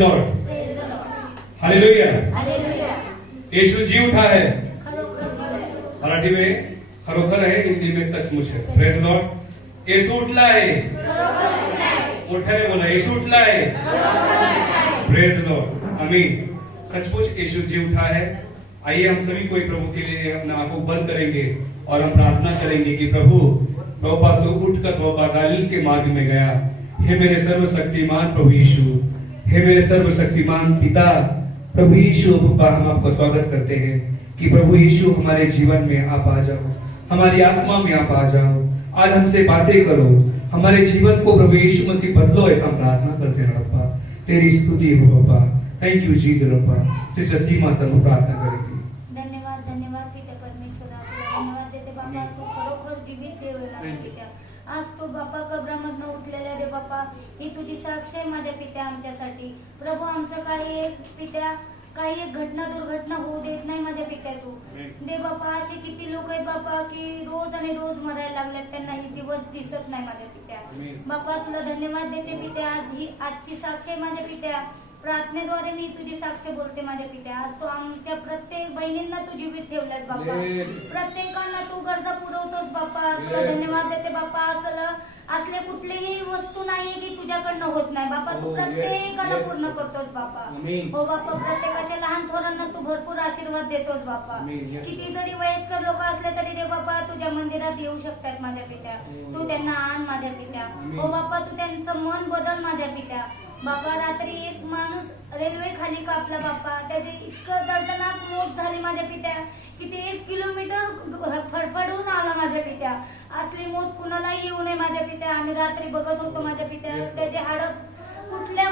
Lord, hallelujah. यीशु जी उठा है। मराठी में खरोखर है, हिंदी में सचमुच है। Praise the Lord. यीशु उठला है, मोठ्याने बोला, यीशु उठला है। प्रेज द लॉर्ड, आमीन। सचमुच यीशु जी उठा है। आइए हम सभी कोई प्रभु के लिए अपना आंखों बंद करेंगे और हम प्रार्थना करेंगे कि प्रभु तो उठकर प्रभु गालिल के मार्ग में गया। हे मेरे सर्वशक्तिमान प्रभु यीशु, हे मेरे सर्वशक्तिमान पिता प्रभु यीशु, हम आपका स्वागत करते हैं कि प्रभु यीशु हमारे जीवन में आप आ जाओ, हमारी आत्मा में आप आ जाओ, आज हमसे बातें करो, हमारे जीवन को प्रभु यीशु मसीह बदलो, ऐसा प्रार्थना करते हैं रब्बा। तेरी स्तुति हो रब्बा। थैंक यू जीसस रब्बा। सिस्टर सीमा सर प्रार्थना करेंगे। धन्यवाद धन्यवाद पिता परमेश्वर, आपल्याला धन्यवाद देते बाबा, तू खरोखर जीवित देव पित्या। आज तू बापा कब्रामधनं उठलेला रे बापा, ही तुझी साक्ष आहे माझ्या पित्या आमच्यासाठी। प्रभू आमचं काही पित्या काही घटना दुर्घटना होऊ देत नाही माझ्या पित्या तू दे बापा। असे किती लोक आहेत बापा की रोज आणि रोज मरायला लागलेत, त्यांना ही दिवस दिसत नाही माझ्या पित्या। बापा तुला धन्यवाद देते पित्या, आजची साक्ष आहे माझ्या पित्या। प्रार्थनेद्वारे मी तुझी साक्ष बोलते माझ्या पित्या। आज तू आमच्या प्रत्येक बहिणींना तू जीवित ठेवलास बापा, प्रत्येकांना तू गरजा पुरवतोस बापा। तुला धन्यवाद देते बापा। असले कुठलीही वस्तू नाहीये की तुझ्याकडनं होत नाही बापा, तू प्रत्येकाला पूर्ण करतोस बापा। हो बापा, प्रत्येकाच्या लहान थोरांना तू भरपूर आशीर्वाद देतोस बापा। किती जरी वयस्कर लोक असले तरी ते बापा तुझ्या मंदिरात येऊ शकतात माझ्या पित्या। तू त्यांना आण माझ्या पित्या। हो बापा, तू त्यांचं मन बदल माझ्या पित्या। बापा रात्री एक माणूस रेल्वे खाली कापला बापा, त्याचे इतकं दर्दनाक मौत झाली माझ्या पित्या की ते 1 किलोमीटर फडफडून आला माझ्या पित्या। असली मौत कुणालाही येऊ नये माझ्या पित्या। आम्ही रात्री बघत होतो माझ्या पित्या, त्याचे हाड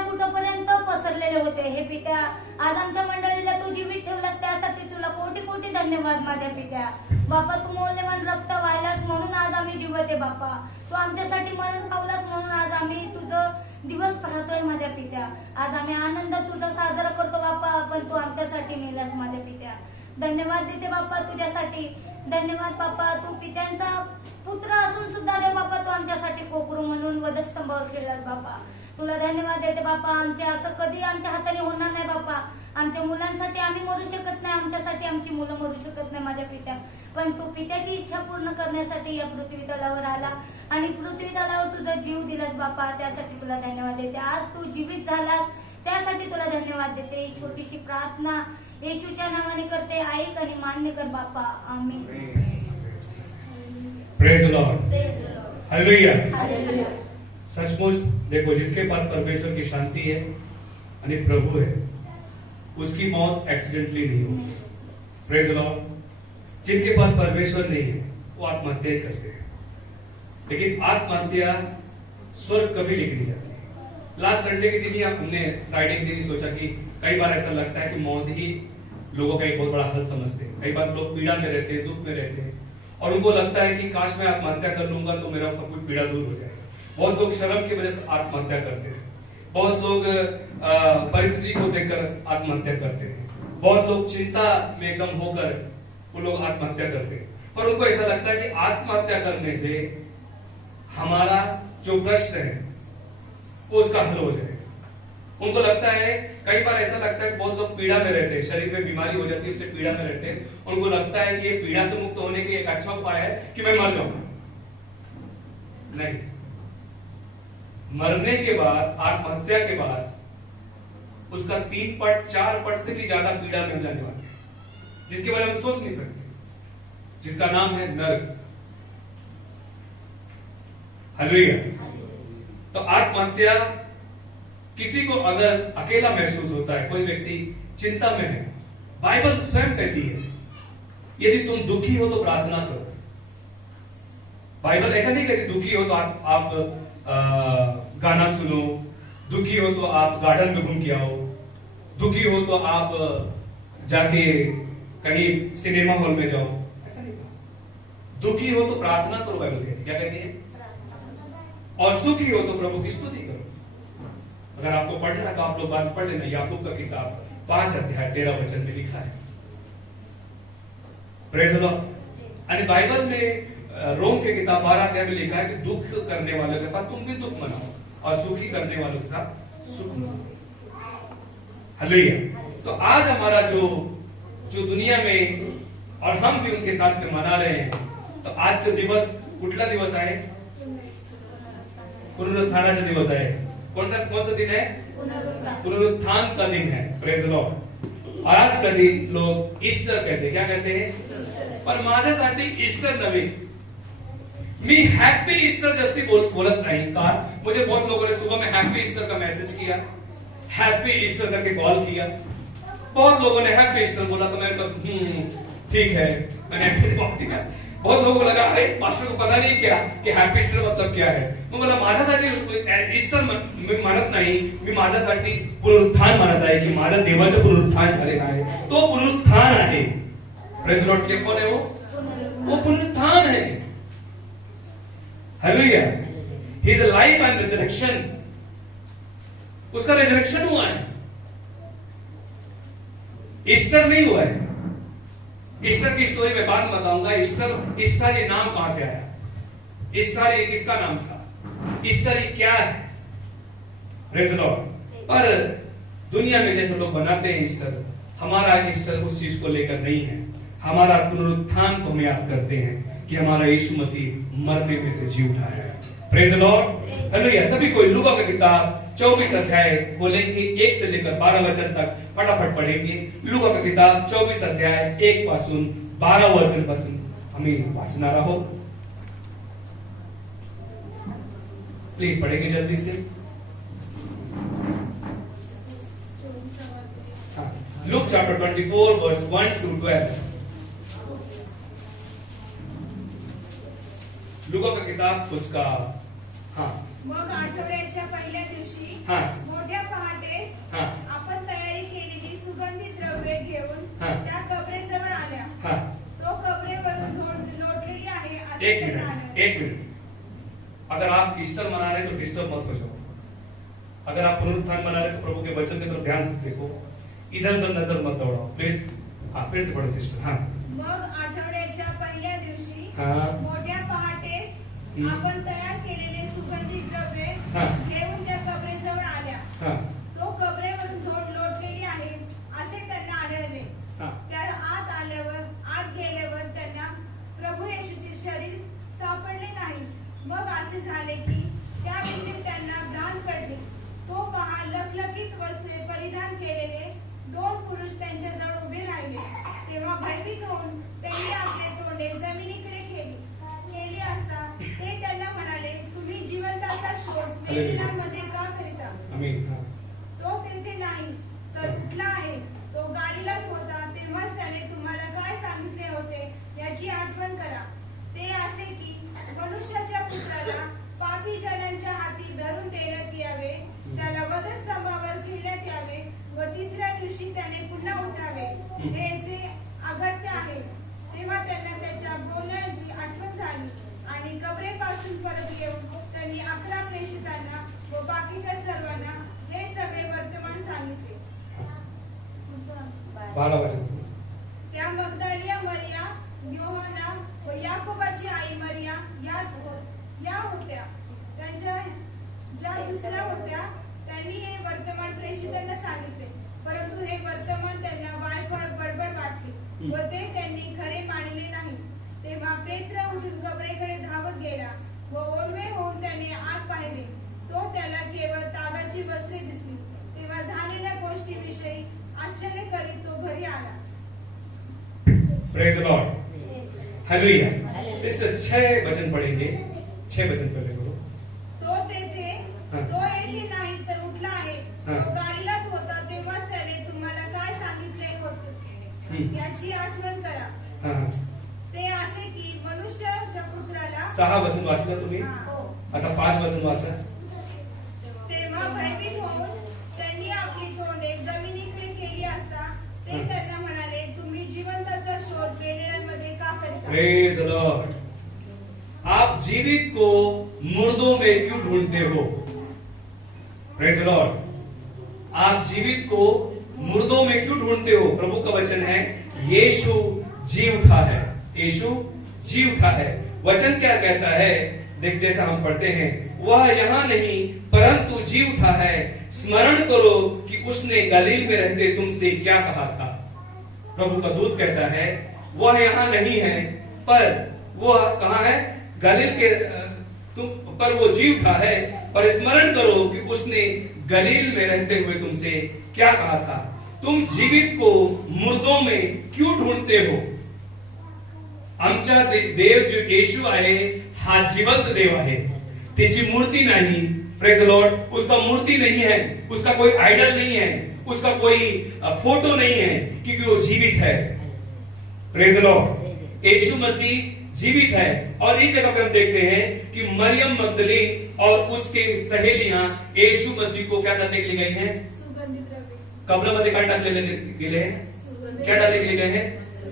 कुठपर्यंत पसरलेले होते। हे पित्या, आज आमच्या मंडळीला तू जीवित ठेवलास त्यासाठी तुला कोटी कोटी धन्यवाद माझ्या पित्या। बापा तू मौल्यवान रक्त वाहिलास म्हणून आज आम्ही जिवत आहे बापा। तू आमच्यासाठी मरण पावलास म्हणून आज आम्ही तुझं दिवस पाहतोय माझ्या पित्या। आज आम्ही आनंद तुझा साजरा करतो बापा, पण तू आमच्यासाठी मेलास माझ्या पित्या। धन्यवाद देते बापा तुझ्यासाठी। धन्यवाद बापा, तू पित्यांचा पुत्र असून सुद्धा दे बापा तू आमच्यासाठी कोकरू म्हणून वधस्तंभावर खेळलास बापा। तुला धन्यवाद देते बापा। आमचे असं कधी आमच्या हाताने होणार नाही बापा। आमच्या मुलांसाठी आम्ही मरू शकत नाही, आमच्यासाठी आमची मुलं मरू शकत नाही माझ्या पित्या, पण तू पित्याची इच्छा पूर्ण करण्यासाठी या पृथ्वी तलावर आला आणि पृथ्वी तलावर तुझा जीव दिलास बापा, त्यासाठी तुला धन्यवाद देते। आज तू जीवित झालास त्यासाठी तुला धन्यवाद देते। ही छोटीशी प्रार्थना येशूच्या नावाने करते, ऐक आणि मान्य कर बापा, आमीन। Praise the Lord, hallelujah, hallelujah. सचमुच देखो, जिसके पास परमेश्वर की शांति है आणि प्रभु है, उसकी मौत एक्सीडेंटली नहीं होती। Praise the Lord. जिनके पास परमेश्वर नहीं है वो आत्महत्या करते हैं, लेकिन आत्महत्या स्वर्ग कभी लिखी जाती है। लास्ट संडे के दिन ही हमने फ्राइडे के दिन ही सोचा कि कई बार ऐसा लगता है कि मौत ही लोगों का एक बहुत बड़ा हल समझते हैं। कई बार लोग पीड़ा में रहते हैं, दुख में रहते हैं, और उनको लगता है कि काश मैं आत्महत्या कर लूंगा तो मेरा सब कुछ पीड़ा दूर हो जाएगा। बहुत लोग शर्म की वजह से आत्महत्या करते हैं, बहुत लोग परिस्थिति को देखकर आत्महत्या करते हैं, बहुत लोग चिंता में एकदम होकर वो लोग आत्महत्या करते हैं। पर उनको ऐसा लगता है कि आत्महत्या करने से हमारा जो प्रश्न है वो उसका हल हो जाएगा। उनको लगता है, कई बार ऐसा लगता है, बहुत लोग पीड़ा में रहते हैं, शरीर में बीमारी हो जाती है, उससे पीड़ा में रहते हैं, उनको लगता है कि ये पीड़ा से मुक्त होने के एक अच्छा उपाय है कि मैं मर जाऊंगा। नहीं, मरने के बाद, आत्महत्या के बाद उसका 3 पट 4 पट से भी ज्यादा पीड़ा मिल जाने वाली है, जिसके बारे में हम सोच नहीं सकते, जिसका नाम है नरक। हालेलुया। तो आत्महत्या किसी को अगर अकेला महसूस होता है, कोई व्यक्ति चिंता में है, बाइबल स्वयं कहती है यदि तुम दुखी हो तो प्रार्थना करो। बाइबल ऐसा नहीं कहती दुखी हो तो आप गाना सुनो, दुखी हो तो आप गार्डन में घूम के आओ, दुखी हो तो आप जाके कहीं सिनेमा हॉल में जाओ, ऐसा नहीं कहा। दुखी हो तो प्रार्थना करो, बाइबल कहती है। क्या कहती है? और सुखी हो तो प्रभु की स्तुति करो। अगर आपको पढ़ना है तो आप लोग बात पढ़ लेना, याकूब का किताब 5 अध्याय 13 वचन में लिखा है। Praise the Lord. और बाइबल में रोम के किताब 12 अध्याय में लिखा है कि दुख करने वालों के साथ तुम भी दुख मनाओ और सुखी करने वालों के साथ सुख मनाओ। हालेलुया। तो आज हमारा जो दुनिया में और हम भी उनके साथ में मना रहे हैं, तो आजचा दिवस कुठला दिवस आहे? पुनरुत्थानाचा दिवस आहे। कौन सा दिन है? पुनरुत्थान का दिन है। Praise the Lord. और आज का दिन लोग ईस्टर कहते हैं। क्या कहते हैं? पर माझ्यासाठी ईस्टर नव्हे। मी हैप्पी ईस्टर जस्ती बोलत नहीं का। मुझे बहुत लोगों ने सुबह में हैप्पी ईस्टर का मैसेज किया, हैप्पी ईस्टर करके कॉल किया, बहुत लोगों ने हैप्पी ईस्टर बोला, तो मैंने कहा ठीक है, मैंने ऐसे बहुत दिखा। बहुत लोगों को लगा अरे पास्टर को पता नहीं क्या कि हैप्पी ईस्टर मतलब क्या है। मग मला माझ्यासाठी ईस्टर मी मानत नाही, मी माझ्यासाठी पुनरुत्थान मानत आहे की माझ्या देवाचं पुनरुत्थान झालेलं आहे, तो पुनरुत्थान आहे। Praise the Lord. के कौन है वो पुनरुत्थान है। Hallelujah. He is a life and resurrection. उसका रिजरेक्शन हुआ है, ईस्टर नहीं हुआ है। ईस्टर की स्टोरी मैं बाद में बताऊंगा। ईस्टर ये नाम कहां से आया, ईस्टर ये किसका नाम था, ईस्टर ये क्या है। Praise the Lord. पर दुनिया में जैसे लोग बनाते हैं ईस्टर, हमारा ईस्टर उस चीज को लेकर नहीं है। हमारा पुनरुत्थान को हम याद करते हैं कि हमारा यीशु मसीह मरने में से जी उठा है। Praise the Lord. हालेलुया। सभी कोई लूका का किताब 24 अध्याय बोलेंगे 1 से लेकर 12 वचन तक फटाफट पढ़ेंगे। लूका का किताब 24 अध्याय 1 पासून 12 वचन पासून आम्ही वाचणार आहोत। प्लीज पढ़ेंगे जल्दी से। Look chapter 24 verse 1 to 12। लूका का किताब उसका मग आठवड्याच्या पहिल्या दिवशी मोठ्या पहाटे आपण तयारी केलेली सुगंधी द्रव्ये घेऊन त्या कबरेजवळ आल्या। तो कबरेवरून लोटलेली आहे असे एक मिनट। अगर आप ईस्टर मना रहे तो डिस्टर्ब मत हो जाओ। अगर आप पुनरुत्थान मना रहे तो प्रभु के वचन की तरफ ध्यान से देखो, इधर उधर नजर मत दौड़ाओ प्लीज। फिर से पढ़ो सिस्टर। मग आठवड्याच्या पहिल्या दिवशी मोठ्या पहाटेस आपण तयार केलेले सुगंधी द्रव्ये घेऊन त्या कबरेजवळ आल्या। तो कबरेवरून लोटलेली आहे असे त्यांना आढळले। त्या आत गेल्यावर त्यांना प्रभू येशूचे शरीर सापडले नाही। मग असे झाले की त्या दिवशी त्यांना भान पडले। तो पहा लखलखीत वस्त्रे परिधान केलेले 2 पुरुष त्यांच्याजवळ उभे राहिले। तेव्हा भयभीत होऊन त्यांनी आपले तोंडे जमिनीकडे केली असता ते त्यांना म्हणाले, तुम्ही जिवंताचा शोध मेलेल्यांमध्ये का करीता? तो तेथे नाही तर कुठला आहे? तो गालिलात होता, तेव्हाच त्याने तुम्हाला काय सांगितले होते याची आठवण करा। ते असे की मनुष्याच्या पुत्राला पापी जनांच्या हाती धरून देण्यात यावे, त्याला वधस्तंभावर खिळण्यात यावे व 3ऱ्या दिवशी त्याने पुन्हा उठावे, हे जे अगत्य आहे। तेव्हा त्यांना त्याच्या बोलण्याची आठवण झाली आणि कबरेपासून परत येऊन त्यांनी 11 प्रेषितांना व बाकीच्या सर्वांना हे सगळे वर्तमान सांगितले। त्या मगदलिया मरिया, योहाना व याकोबाची आई मरिया या होत्या। त्यांच्या ज्या दुसऱ्या होत्या त्यांनी हे वर्तमान प्रेषितांना सांगितले, परंतु हे वर्तमान त्यांना वायफळ बडबड वाटले व ते त्यांनी खरे मानले नाही। तेव्हा पेत्र उठून कबरेकडे धावत गेला व ओलवे होऊन त्याने आत पाहिले। तो त्याला केवळ तागाची वस्त्रे दिसली। तेव्हा झालेल्या गोष्टीविषयी आश्चर्य करीत तो घरी आला। Praise the Lord. Hallelujah. Sister 6 वचन पढ़ेंगे, 6 वचन पहले करो। तो येथे नाही तर उठला आहे, तो गालिलात होता, तेव्हाच त्याने तुम्हाला काय सांगितले होते याची आठवण करा। ते असे की मनुष्याच्या पुत्राला 6 वचन वाचलं तुम्ही, आता 5 वचन वाचा। तेव्हा भयभीत होऊन त्यांनी आपली तोंडे जमिनीकडे केली असता ते त्यांना म्हणाले, तुम्ही जिवंताचा शोध मेलेल्यांमध्ये का करता? Praise the Lord. आप जीवित को मुर्दों में क्यों ढूंढते हो? Praise the Lord. आप जीवित को मुर्दों में क्यों ढूंढते हो? प्रभु का वचन है यीशु जी उठा है, यीशु जी उठा है। वचन क्या कहता है? देख, जैसा हम पढ़ते हैं वह यहाँ नहीं परंतु जी उठा है। स्मरण करो कि उसने गलील में रहते तुमसे क्या कहा था। प्रभु का दूत कहता है वह यहाँ नहीं है पर वह कहाँ है, गलील के पर वो जी उठा है। पर स्मरण करो कि उसने गलील में रहते हुए तुमसे क्या कहा था। तुम जीवित को मुर्दों में क्यों ढूंढते हो। आमचा देव जो येशू आहे हा जिवंत देव आहे, त्याची मूर्ती नाही। Praise the Lord. उसका मूर्ति नहीं है, उसका कोई आइडल नहीं है, उसका कोई फोटो नहीं है, क्योंकि वो जीवित है। Praise the Lord. येशू मसीह जीवित है। और इस जगह पे हम देखते हैं कि मरियम मगदलीन और उसके सहेलियां येशू मसीह को क्या करने के लिए गई हैं, कब्रमध्ये काय टाकलेले गेले हैं, क्या डालने के लिए गए हैं,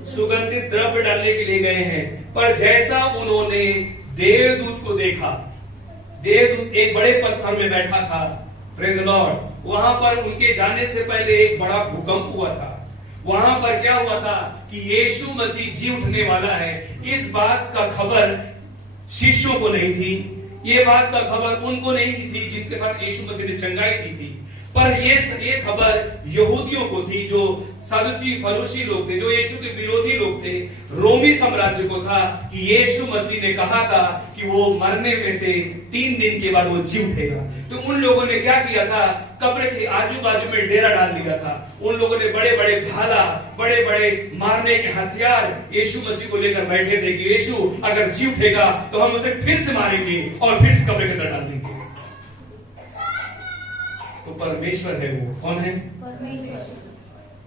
सुगंधित द्रव्य डालने के लिए गए हैं। पर जैसा उन्होंने देवदूत को देखा, देवदूत एक बड़े पत्थर में बैठा था। Praise the Lord. वहां पर उनके जाने से पहले एक बड़ा भूकंप हुआ था। वहां पर क्या हुआ था कि यीशु मसीह जी उठने वाला है। इस बात का खबर शिष्यों को नहीं थी, ये बात का खबर उनको नहीं थी जिनके साथ यीशु मसीह ने चंगाई की थी। पर ये खबर यहूदियों को थी, जो सदूसी फरूसी लोग थे, जो यीशु के विरोधी लोग थे। रोमी साम्राज्य को था कि यीशु मसीह ने कहा था कि वो मरने में से 3 दिन के बाद वो जी उठेगा। तो उन लोगों ने क्या किया था, कब्र के आजू बाजू में डेरा डाल दिया था। उन लोगों ने बड़े बड़े भाला, बड़े बड़े मारने के हथियार यीशु मसीह को लेकर बैठे थे कि यीशु अगर जी उठेगा तो हम उसे फिर से मारेंगे और फिर से कब्र के अंदर डाल देंगे। तो परमेश्वर है वो, कौन है,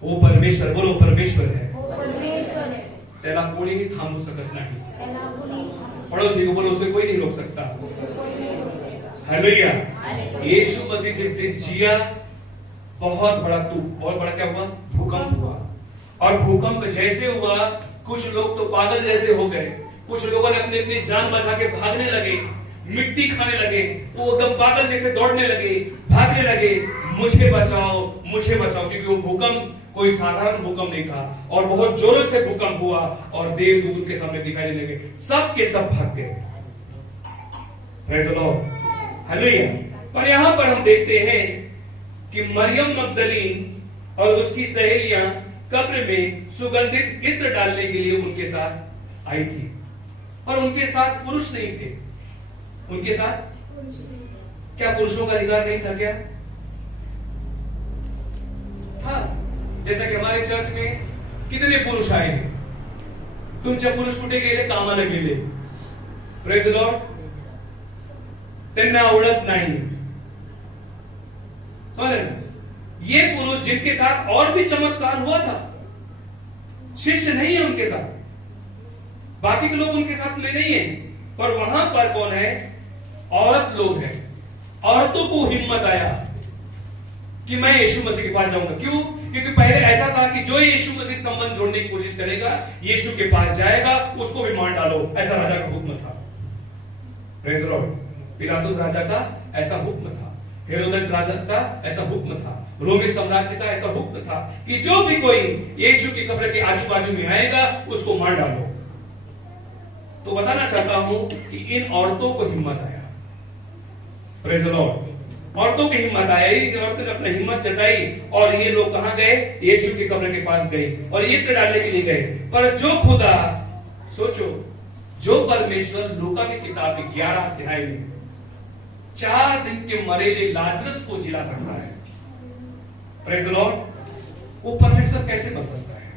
वो परमेश्वर। बोलो परमेश्वर है, त्याला कोणीही थांबू शकत नाही। पड़ोसी को बोलो उसे कोई नहीं रोक सकता। हालेलुया। यीशु मसीह जिस दिन जिया, बहुत बड़ा क्या हुआ, भूकंप हुआ। और भूकंप जैसे हुआ कुछ लोग तो पागल जैसे हो गए, कुछ लोगों ने अपनी अपनी जान बचा के भागने लगे, मिट्टी खाने लगे, वो एकदम पागल जैसे दौड़ने लगे, भागने लगे, मुझे बचाओ मुझे बचाओ। क्योंकि वो भूकंप कोई साधारण भूकंप नहीं था और बहुत जोरों से भूकंप हुआ और देवदूत उनके सामने दिखाई देने लगे। सब के सब भाग गए। Praise the Lord. हालेलुया। पर यहां पर हम देखते हैं कि मरियम मगदलीन और उसकी सहेलियां कब्र में सुगंधित इत्र डालने के लिए उनके साथ आई थी। और उनके साथ पुरुष नहीं थे, उनके साथ क्या पुरुषों का अधिकार नहीं था क्या? हाँ, जैसा कि हमारे चर्च में कितने पुरुष आए हैं, तुमचे पुरुष कुठे गेले, कामाला गेले। Praise the Lord. त्यांना आवडत नाही, ये पुरुष जिनके साथ और भी चमत्कार हुआ था, शिष्य नहीं है उनके साथ, बाकी के लोग उनके साथ में नहीं है। पर वहां पर कौन है, औरत लोग हैं। औरतों को हिम्मत आया कि मैं यीशु मसीह के पास जाऊंगा। क्यों? क्योंकि पहले ऐसा था कि जो यीशु मसीह संबंध जोड़ने की कोशिश करेगा, यीशु के पास जाएगा, उसको भी मार डालो, ऐसा राजा का हुक्म था। Praise the Lord. पिलातुस राजा का ऐसा हुक्म था, हेरोदेस राजा का ऐसा हुक्म था, रोमी साम्राज्य का ऐसा हुक्म था कि जो भी कोई यीशु की कब्र के आजू बाजू में आएगा उसको मार डालो। तो बताना चाहता हूं कि इन औरतों को हिम्मत आया। Praise the Lord. औरतों की हिम्मत आई, औरतों ने अपनी हिम्मत जताई और ये लोग कहां गए, यीशु की कब्र के पास गए और इत्र डालने के लिए गए। पर जो खुदा, सोचो, जो परमेश्वर लूका की किताब के 11 अध्याय में 4 दिन के मरेले लाजरस को जिला सकता है, प्रेज़ द लॉर्ड, वो परमेश्वर कैसे बच सकता है?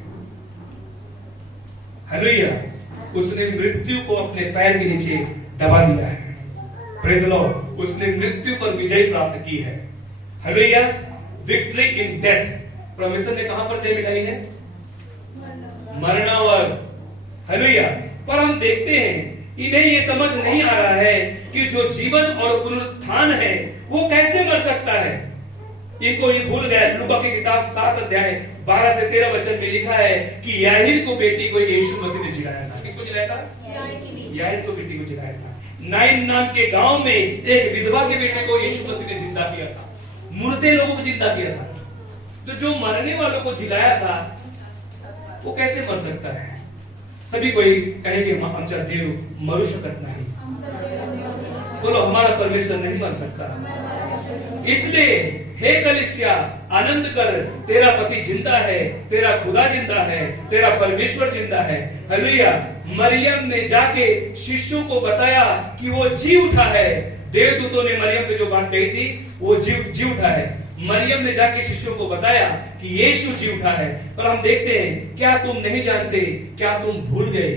हालेलुया। उसने मृत्यु को अपने पैर के नीचे दबा दिया है। Praise the Lord. उसने मृत्यु पर विजय प्राप्त की है। हालेलुया। Victory in death. परमेश्वर ने कहां पर जय मिलाई है? मरणावर। हालेलुया। पर हम देखते हैं इन्हें ये समझ नहीं आ रहा है कि जो जीवन और पुनरुत्थान है वो कैसे मर सकता है। इनको ये भूल गए। लूका की किताब 7 अध्याय 12 से 13 वचन में लिखा है कि याहीर को बेटी को यीशु मसीह ने जिलाया था। किसको जिलाया था? याहीर को बेटी को जिलाया था। नाइन नाम के गांव में एक विधवा के बेटे को यीशु मसीह ने जिंदा किया था, मुर्दे लोगों को जिंदा किया था। तो जो मरने वालों को जिलाया था वो कैसे मर सकता है? सभी कोई कहेंगे आमचा देव मरू शकत नाही, बोलो हमारा परमेश्वर नहीं मर सकता। इसलिए हे कलीसिया आनंद कर, तेरा पति जिंदा है, तेरा खुदा जिंदा है, तेरा परमेश्वर जिंदा है। हालेलुया। मरियम ने जाके शिष्यों को बताया कि वो जी उठा है। देवदूतों ने मरियम पे जो बात कही थी वो जी उठा है। मरियम ने जाके शिष्यों को बताया कि यीशु जी उठा है। पर हम देखते हैं, क्या तुम नहीं जानते, क्या तुम भूल गए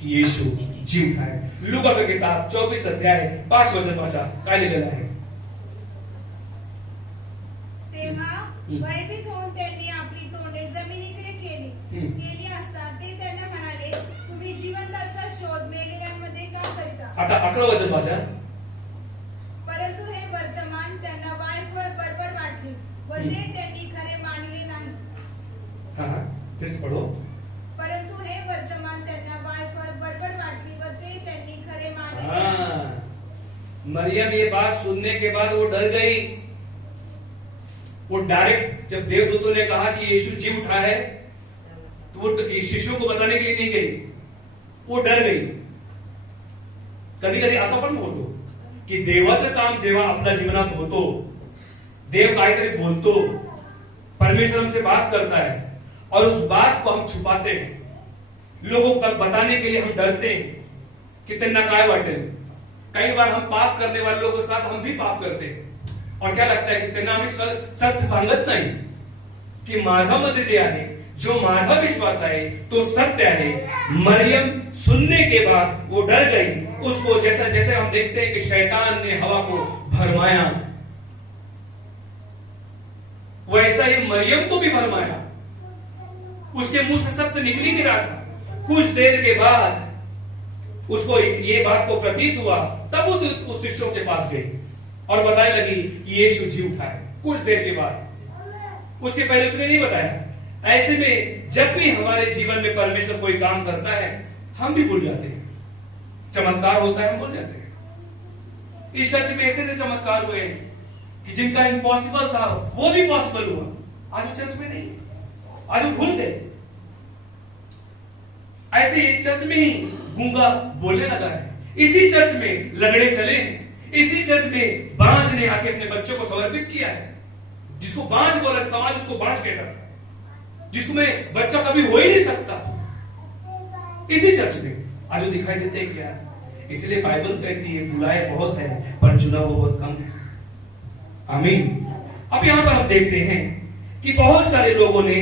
कि यीशु जी उठा है। लूका की किताब 24 अध्याय 5 वचन वाचा काय लिहिलेलं आहे? तेव्हा भयभीत होऊन त्यांनी आपली तोंडे जमिनीकडे केली असता ते त्यांना म्हणाले, तुम्ही जिवंताचा शोध मेलेल्यांमध्ये का करीता? आता 11 वचन वाचा। परंतु हे वर्तमान त्यांना वाईटवर बडबड वाटली व ते त्यांनी खरे मानले नाही। हाँ फिर पढ़ो। परंतु हे वर्तमान त्यांना वाईटवर बडबड वाटली व ते त्यांनी खरे मानले नाही। हाँ, मरियम ये बात सुनने के बाद वो डर गई। वो डायरेक्ट जब देवदूतों ने कहा कि यीशु जी उठा है तो वो शिष्यों को बताने के लिए नहीं गई, वो डर गई। कधी कधी असं पण होतो की देवाचं काम जेव्हा आपल्या जीवनात होतो, देव काहीतरी बोलतो, परमेश्वर हमसे बात करता है और उस बात को हम छुपाते हैं। लोगों तक बताने के लिए हम डरते हैं कि त्यांना काय वाटेल। कई बार हम पाप करने वाले लोगों के साथ हम भी पाप करते हैं और क्या लगता है की त्यांना आम्ही सत्य सांगत नाही की माझ्यामध्ये जे आहे, जो माझा विश्वास आहे तो सत्य है। मरियम सुनने के बाद वो डर गई। उसको जैसा जैसे हम देखते हैं कि शैतान ने हवा को भरमाया, वैसा ही मरियम को भी भरमाया। उसके मुंह से सत्य निकल ही नहीं रहा था। कुछ देर के बाद उसको ये बात को प्रतीत हुआ, तब वो उस शिष्यों के पास गई और बताने लगी यीशु जी उठा है। कुछ देर के बाद, उसके पहले उसने नहीं बताया। ऐसे में जब भी हमारे जीवन में परमेश्वर कोई काम करता है हम भी भूल जाते हैं। चमत्कार होता है हम भूल जाते हैं। इस चर्च में ऐसे चमत्कार हुए कि जिनका इम्पॉसिबल था वो भी पॉसिबल हुआ। आज वो चर्च में नहीं, आज वो भूल गए। ऐसे इस चर्च में ही गूंगा बोलने लगा है, इसी चर्च में लगड़े चले हैं, इसी चर्च में बांझ ने आके अपने बच्चों को समर्पित किया है। जिसको बांझ बोला समाज उसको बांझ कहता था, जिसको में बच्चा कभी हो ही नहीं सकता, इसी चर्च में आज वो दिखाई देते हैं क्या। इसलिए बाइबल कहती है बुलाए बहुत है पर चुना वो बहुत कम है। आमीन। अब यहां पर हम देखते हैं कि बहुत सारे लोगों ने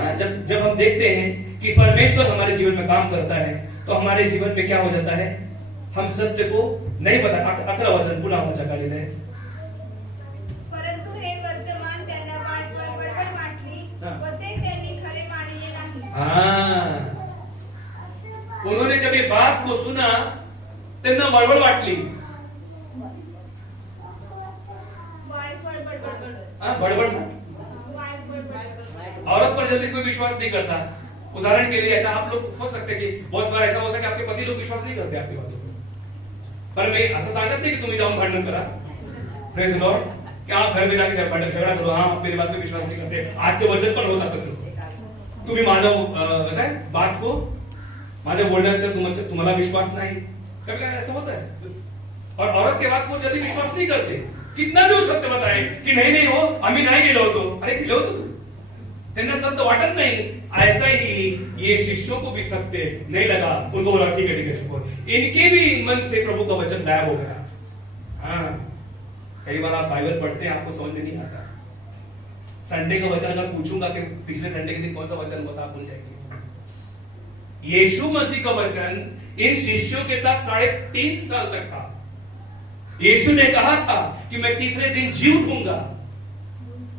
जब हम देखते हैं कि परमेश्वर हमारे जीवन में काम करता है तो हमारे जीवन में क्या हो जाता है, हम सत्य को नहीं पता। 11 वचन पुन्हा वाचा काढलेलं आहे। परंतु हे वर्तमान त्यांना बडबड वाटली व ते त्यांनी खरे मानले नाही। हाँ, उन्होंने जब ये बात को सुना त्यांना बडबड वाटली। बड़बड़ ना, औरत पर जल्दी कोई विश्वास नहीं करता। उदाहरण के लिए ऐसा आप लोग हो सकते कि बहुत बार ऐसा होता है कि आपके पति लोग विश्वास नहीं करते आपकी बातों पर। पर मैं असं सांगत नाही की तुम्ही जाऊन भांडण करा, प्रेज लॉर्ड, कि आप घर में जाके झगड़ा करो, हाँ मेरी बात पे विश्वास नहीं करते। आजचे वचन पण होता तसंच। तुम्ही माझ्या बात को, माझ्या बोलण्याचा तुम्हाला विश्वास नाही, कभी ऐसा होता है। और औरत के बात को जल्दी विश्वास नहीं करते। कितना भी सत्य बताए कि नहीं हो आम्ही नाही गेलो होतो, अरे गेलो होतो तू, त्यांना सत्य वाटत नहीं। ऐसा ही ये शिष्यों को भी सत्य नहीं लगा। उनको बोला ठीक है शुक्र, इनके भी मन से प्रभु का वचन गायब हो गया। हाँ, कई बार आप बाइबल पढ़ते हैं आपको समझ में नहीं आता। संडे का वचन अगर पूछूंगा कि पिछले संडे के दिन कौन सा वचन बता, भूल जाएंगे। यीशु मसीह का वचन इन शिष्यों के साथ 3.5 साल तक था। यीशु ने कहा था कि मैं तीसरे दिन जी उठूंगा,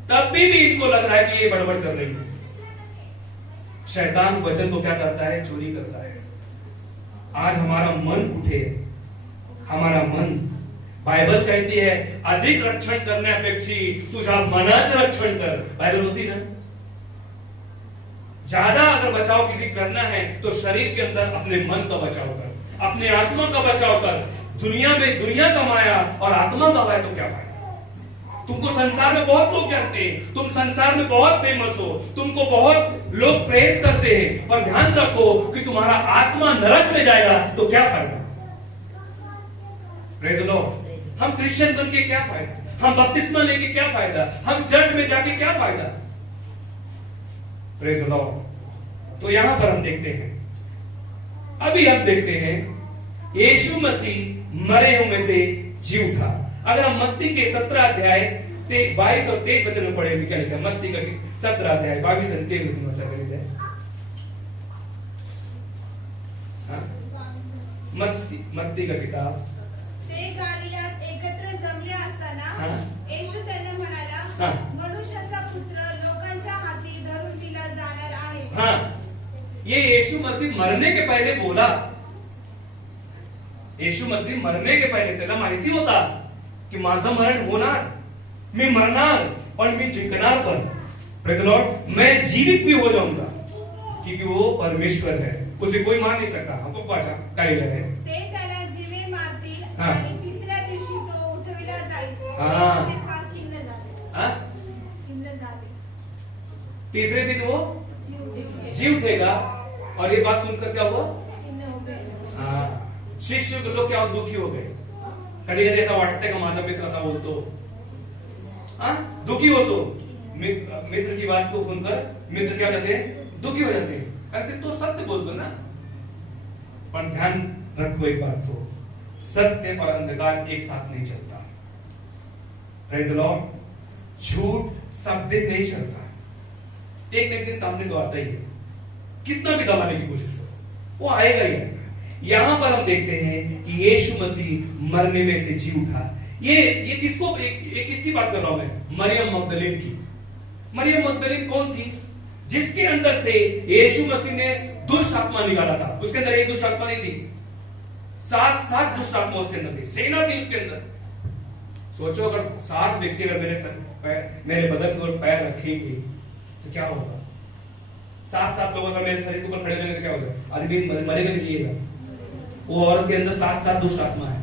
तब भी इनको लग रहा है कि ये बड़बड़ कर रही है। शैतान वचन को क्या करता है, चोरी करता है। आज हमारा मन उठे, हमारा मन, बाइबल कहती है अधिक रक्षण करण्यापेक्षा तुझ्या मनाचं रक्षण कर। बाइबल होती ना, ज्यादा अगर बचाव किसी करना है तो शरीर के अंदर अपने मन का बचाव कर, अपने आत्मा का बचाव कर। दुनिया में दुनिया कमाया और आत्मा गवाया तो क्या फायदा। तुमको संसार में बहुत लोग जानते हैं, तुम संसार में बहुत फेमस हो, तुमको बहुत लोग प्रेज करते हैं, पर ध्यान रखो कि तुम्हारा आत्मा नरक में जाएगा तो क्या फायदा। Praise the Lord. हम क्रिश्चियन बन के क्या फायदा, हम बपतिस्मा लेके क्या फायदा, हम चर्च में जाके क्या फायदा। Praise the Lord. तो यहां पर हम देखते हैं, अभी हम देखते हैं यीशु मसीह मरे हुए में से जी उठा। अगर हम मत्ती के 17 अध्याय 22 और 23 वचन में पढ़े, क्या लिखा है? मत्ती का 17 अध्याय 22 और 23 वचन लिखा है। मत्ती का किताब। ते गालिलात एकत्र जमले असताना येशू त्यांना म्हणाला, मनुष्याचा पुत्र लोकांच्या हाती धरून दिला जाणार आहे। ये यीशु मसीह मरने के पहले बोला। यीशु मसीह मरने के पहले त्याला माहिती होता की माझं मरण होणार, मी मरणार पण मी जिंकणार पण। Praise the Lord. मैं जीवित भी हो जाऊंगा क्योंकि वो परमेश्वर है, उसे कोई मार नहीं सकता। हमको पाचा काय है, ते त्याला जीवे मारतील आणि तिसऱ्या दिवशी तो उठविला जाईल। हाँ। ते फार खिन्न झाले। तीसरे दिन वो जी उठेगा। और ये बात सुनकर क्या हुआ? शिष्य लोग क्या दुखी हो गए। कधी कधी असं वाटतंय का माझा मित्र असा बोलतो, दुखी होतो। मित्र की बात को सुनकर मित्र क्या कहते हैं? दुखी हो जाते हैं, कारण तो सत्य बोलतो ना। पर ध्यान रखो एक बात को, सत्य और अंधकार एक साथ नहीं चलता। Praise the Lord. झूठ सब दिन नहीं चलता, एक न एक दिन सामने तो आता ही है, कितना भी दबाने की कोशिश करो वो आएगा ही आएगा। यहां पर हम देखते हैं कि यीशु मसीह मरने में से जी उठा। ये किसको, एक किसकी बात कर रहा हूं मैं? मरियम मगदलीन की। मरियम मगदलीन कौन थी? जिसके अंदर से यीशु मसीह ने दुष्ट आत्मा निकाला था। उसके अंदर एक दुष्ट आत्मा नहीं थी, 7 दुष्ट आत्मा उसके अंदर थी, सेना थी उसके अंदर। सोचो अगर 7 व्यक्ति अगर मेरे बदन को पैर रखेंगे तो क्या होगा? 7 लोग अगर मेरे शरीर के ऊपर खड़े होंगे तो क्या होगा? आदमी मरेगा जिएगा। वो औरत के अंदर 7 दुष्ट आत्मा है।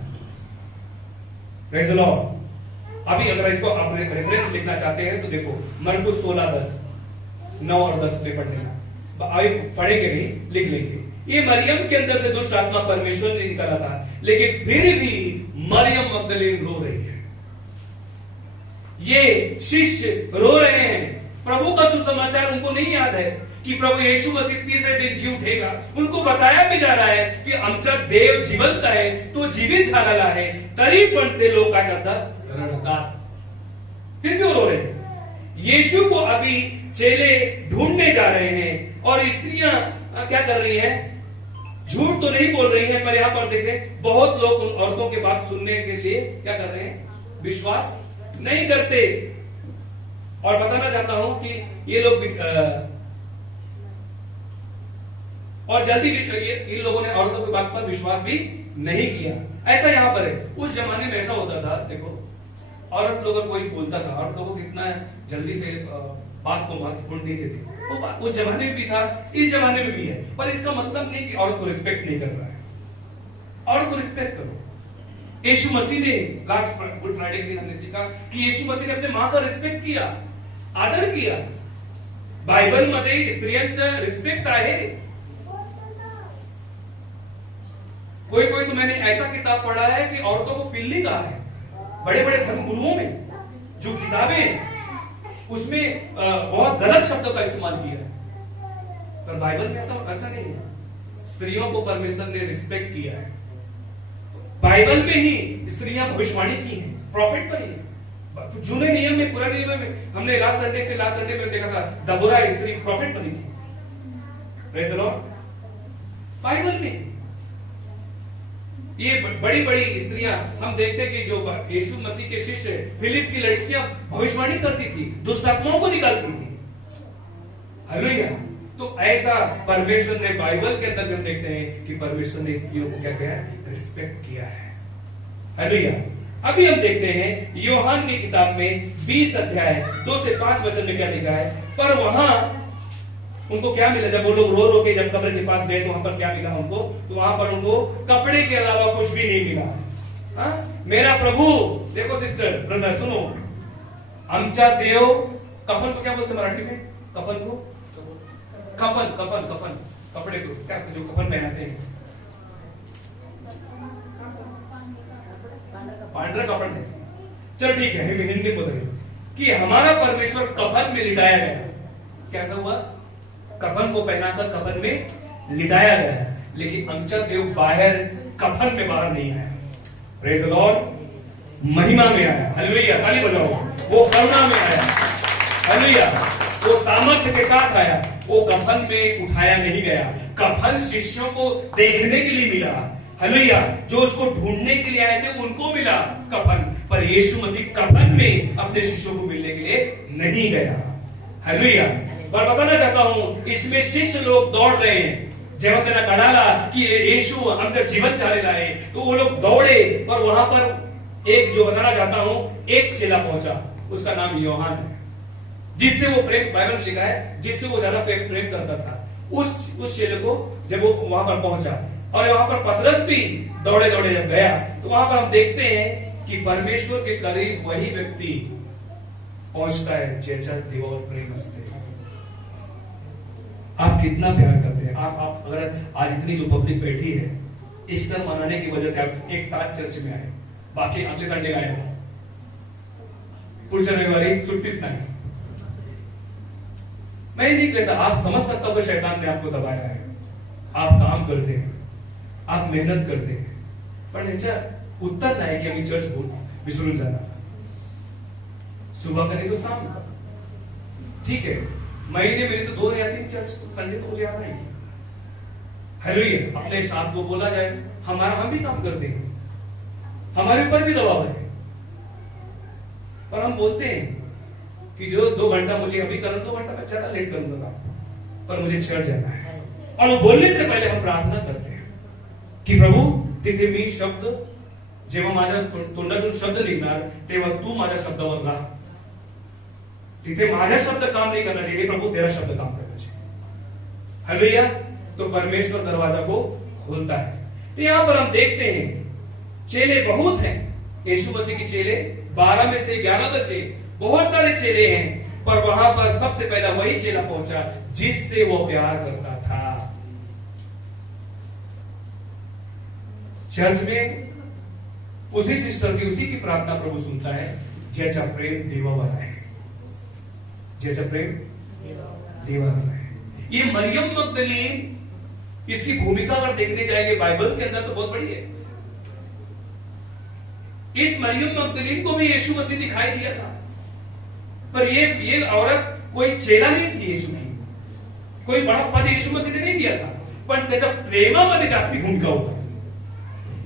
Praise the Lord. अभी अगर इसको आप रेफरेंस लिखना चाहते हैं तो देखो मरकुस 16:10, 9 और 10 पे पढ़ लेना। अभी पढ़ेंगे नहीं, लिख लेंगे। ये मरियम के अंदर से दुष्ट आत्मा परमेश्वर ने निकाला था, लेकिन फिर भी मरियम मगदलीन रो रही है। ये शिष्य रो रहे हैं। प्रभु का सुसमाचार उनको नहीं याद है की प्रभू येशू मसीह तीसरे दिन जी उठेगा। उनको बताया भी जा रहा है की आमचा देव जिवंत आहे, तो जीवित झालेला आहे, तरी पण ते लोक काय करतात? रडतात। फिर क्यों रो रहे हैं? यीशु को अभी चेले ढूंढने जा रहे हैं और स्त्रियां क्या कर रही हैं? झूठ तो नहीं बोल रही हैं, पर यहां पर देखें बहुत लोग उन औरतों की बात सुनने के लिए क्या कर रहे हैं? विश्वास नहीं करते। और बताना चाहता हूं कि ये लोग और जल्दी भी इन लोगों ने औरतों की बात पर विश्वास भी नहीं किया। ऐसा यहां पर है। उस जमाने में ऐसा होता था, देखो औरत लोग कोई बोलता था, औरत लोगों को कितना जल्दी से बात को महत्वपूर्ण नहीं देती। उस जमाने में भी था, इस जमाने में भी है, पर इसका मतलब नहीं कि औरत को रिस्पेक्ट नहीं कर रहा है। औरत को रिस्पेक्ट करो। यीशु मसीह ने लास्ट गुड फ्राइडे के दिन हमने सीखा कि यीशु मसीह ने अपने मां का रिस्पेक्ट किया, आदर किया। बायबल मध्ये स्त्रियांचं रिस्पेक्ट आहे। कोई तो मैंने ऐसा किताब पढ़ा है कि औरतों को पिल्ली कहा है, बड़े बड़े धर्मगुरुओं में जो किताबें उसमें बहुत गलत शब्दों का इस्तेमाल किया है। पर बाइबल में ऐसा नहीं है। स्त्रियों को परमेश्वर ने रिस्पेक्ट किया है। बाइबल में ही स्त्रियां भविष्यवाणी की हैं, प्रॉफिट पर ही। जूने नियम में, पुराने नियम में हमने लास्ट संडे में देखा था, दबोरा स्त्री प्रॉफिट बनी थी। Praise the Lord. बाइबल में ये बड़ी बड़ी स्त्रियां हम देखते कि जो यीशु मसीह के शिष्य फिलिप की लड़कियां भविष्यवाणी करती थी, दुष्ट आत्माओं को निकालती थी। हालेलुया। तो ऐसा परमेश्वर ने बाइबल के अंदर हम देखते हैं कि परमेश्वर ने स्त्रियों को क्या किया है? रिस्पेक्ट किया है। हालेलुया। अभी हम देखते हैं यूहन्ना की किताब में 20 अध्याय 2 से 5 वचन में क्या लिखा है? पर वहां उनको क्या मिला? जब वो लोग रो रो के जब कब्र के पास गए तो वहां पर क्या मिला उनको? तो वहां पर उनको कपड़े के अलावा कुछ भी नहीं मिला। मेरा प्रभु, देखो सिस्टर ब्रदर सुनो, आमचा देव, कफन को क्या बोलते मराठी में? कफन को कफन कफन कफन कपड़े को क्या, जो कफन पहनाते हैं, पांढरा कफन है, चलो ठीक है, हम हिंदी बोल रहे कि हमारा परमेश्वर कफन में लिटाया गया। क्या हुआ? कफन को पहनाकर कफन में लिटाया गया, लेकिन आमचा देव बाहर कफन में बाहर नहीं आया। प्रेज द लॉर्ड, महिमा में आया। हालेलुया, ताली बजाओ। वो करुणा में आया। हालेलुया, वो सामर्थ्य के साथ आया। वो कफन में उठाया नहीं गया। कफन शिष्यों को देखने के लिए मिला। हालेलुया, जो उसको ढूंढने के लिए आए थे उनको मिला कफन, पर यीशु मसीह कफन में अपने शिष्यों को मिलने के लिए नहीं गया। हालेलुया, और बताना चाहता हूं, इसमें शिष्य लोग दौड़ रहे हैं। जब तेना कड़ाला कि यीशु हमसे जीवन चाले लाए, तो वो लोग दौड़े, पर वहां पर एक, जो बताना चाहता हूं, एक चेला पहुंचा, उसका नाम यूहन्ना है, जिससे वो प्रेम, बाइबल में लिखा है, जिससे वो ज्यादा प्रेम करता था। उस चेले को जब वो वहां पर पहुंचा, और वहां पर पतरस भी दौड़े दौड़े जब गया, तो वहां पर हम देखते हैं कि परमेश्वर के करीब वही व्यक्ति पहुंचता है जैसा देव और प्रेम हस्ते। आप कितना प्यार करते हैं। आप अगर आज इतनी जो पब्लिक बैठी है, ईस्टर मनाने की वजह से आप एक साथ चर्च में आए, बाकी अगले संडे आए हो, पुढच्या रविवारी सुट्टीच नाही। मैं नहीं कहता, आप समझ सकता हो कि शैतान ने आपको दबाया है, आप काम करते हैं, आप मेहनत करते हैं, पण ह्याच्या उत्तर नाही की आम्ही चर्च विसरून जाणार, सुबह करें तो शाम को, ठीक है, महीने में तो 2 या 3 चर्च संडे तो मुझे आना ही। हालेलुया, अपने साथ को बोला जाए, हम भी काम करते हैं, हमारे ऊपर भी दबाव है, पर हम बोलते हैं कि जो 2 घंटा मुझे अभी करना, 2 घंटा मैं ज्यादा लेट करूंगा, पर मुझे चर्च जाना है। और वो बोलने से पहले हम प्रार्थना करते हैं की प्रभू, तिथे मी शब्द, जेव्हा माझ्या तोंडातून शब्द निघणार, तेव्हा तू माझ्या शब्दावर राह। तिथे माझा शब्द काम नहीं करना चाहिए, प्रभु तेरा शब्द काम करना चाहिए। हालेलुया, तो परमेश्वर दरवाजा को खोलता है। तो यहां पर हम देखते हैं चेले बहुत हैं, यीशु मसीह के चेले 12 में से 11 बचे, बहुत सारे चेले हैं, पर वहां पर सबसे पहला वही चेला पहुंचा जिससे वो प्यार करता था। चर्च में उसी सिस्टर की, उसी की प्रार्थना प्रभु सुनता है, ज्याचा प्रेम देवावर आहे, ज्याचा प्रेम देवावर आहे। ये मरियम मगदलीन, इसकी भूमिका अगर देखने जाएंगे बाइबल के अंदर तो बहुत बड़ी है। इस मरियम मगदलीन को भी यीशु मसीह दिखाई दिया था, पर ये औरत कोई चेला नहीं थी यीशु की, कोई बड़ा पद यीशु मसीह ने नहीं दिया था, पण त्याच्या प्रेमामध्ये जास्ती भूमिका होता।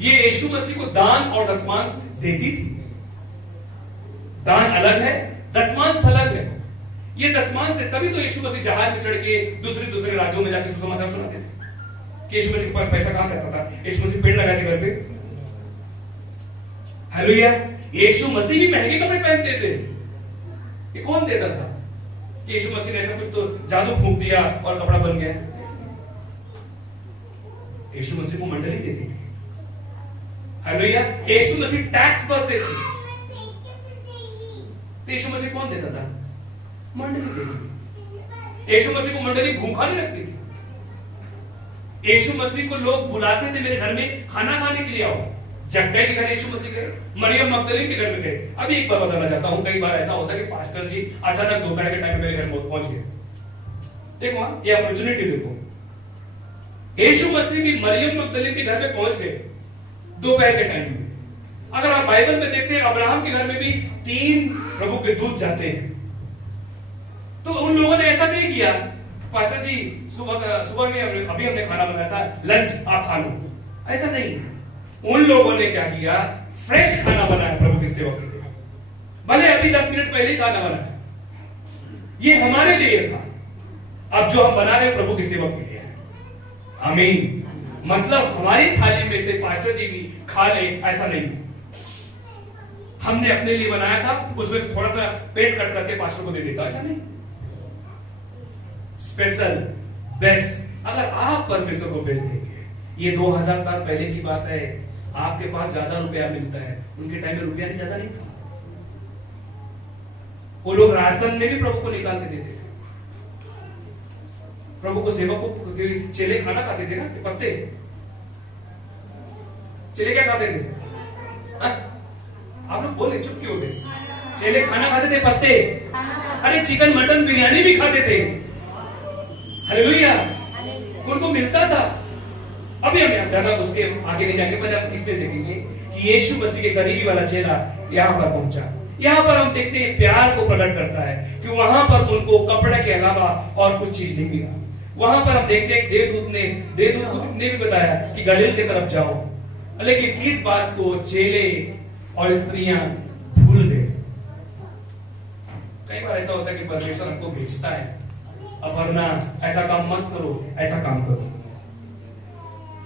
ये यीशु मसीह को दान और दशमांश देती थी। दान अलग है, दशमांश अलग है। ये दशमांश थे, तभी तो यीशु मसीह जहाज में चढ़ के दूसरे राज्यों में जाके सुसमाचार सुनाते थे कि यीशु मसीह के पास पैसा कहां से आता था। यीशु मसीह पेड़ लगाते घर पे। हालेलुया, यीशु मसीह भी महंगे कपड़े पहनते थे। ये कौन देता था? यीशु मसीह ने ऐसा कुछ तो जादू फूंक दिया और कपड़ा बन गया। यीशु मसीह को मंडली देती थी। हालेलुया, यीशु मसीह टैक्स भरते थे, तो यीशु मसीह कौन देता था? मंडली देती थी। यीशु मसीह को मंडली भूखा नहीं रखती थी। यीशु मसीह को लोग बुलाते थे, मेरे घर में खाना खाने के लिए आओ। जक्कई के घर यीशु मसीह गए, मरियम मगदलीन के घर में गए। अभी एक बार बताना चाहता हूं, कई बार ऐसा होता है कि पास्टर जी अचानक दोपहर के टाइम मेरे घर में पहुंच गए। देखो ये अपॉर्चुनिटी देखो, यीशु मसीह भी मरियम मगदलीन के घर में पहुंच गए दोपहर के टाइम में। अगर आप बाइबल में देखते हैं, अब्राहम के घर में भी 3 प्रभु के दूत जाते हैं। तो उन लोगों ने ऐसा नहीं किया, पास्टर जी सुबह में अभी हमने खाना बनाया था, लंच आप खा लो, ऐसा नहीं। उन लोगों ने क्या किया? फ्रेश खाना बनाया प्रभु के सेवक के लिए, भले अभी 10 मिनट पहले ही खाना बनाया। ये हमारे लिए था, अब जो हम बना रहे प्रभु के सेवक के लिए। आमीन। मतलब हमारी थाली में से पास्टर जी भी खा ले, ऐसा नहीं। हमने अपने लिए बनाया था, उसमें थोड़ा सा पेट कट करके पास्टर को दे देता, ऐसा नहीं। स्पेशल बेस्ट अगर आप परमेश्वर को भेज देंगे। ये 2000 साल पहले की बात है, आपके पास ज्यादा रुपया मिलता है, उनके टाइम में रुपया ज्यादा नहीं था। वो लोग राशन में भी प्रभु को निकाल के देते थे। प्रभु को सेवक को चेले खाना खाते थे ना, पत्ते। चेले क्या खाते थे? आप लोग बोले चुप क्यों थे? चेले खाना खाते थे पत्ते, अरे चिकन मटन बिरयानी भी खाते थे। हालेलुया, उनको मिलता था। अभी हम ज्यादा उसके आगे नहीं जाएंगे, पर आप इसमें देखेंगे कि यीशु मसीह के करीबी वाला चेला यहाँ पर पहुंचा। यहाँ पर हम देखते हैं प्यार को प्रकट करता है कि वहां पर उनको कपड़े के अलावा और कुछ चीज नहीं मिला। वहां पर हम देखते हैं देवदूत ने भी बताया कि गलील की तरफ जाओ, लेकिन इस बात को चेले और स्त्रियां भूल गए। कई बार ऐसा होता है कि परमेश्वर हमको भेजता है, अब वरना ऐसा काम मत करो, ऐसा काम करो।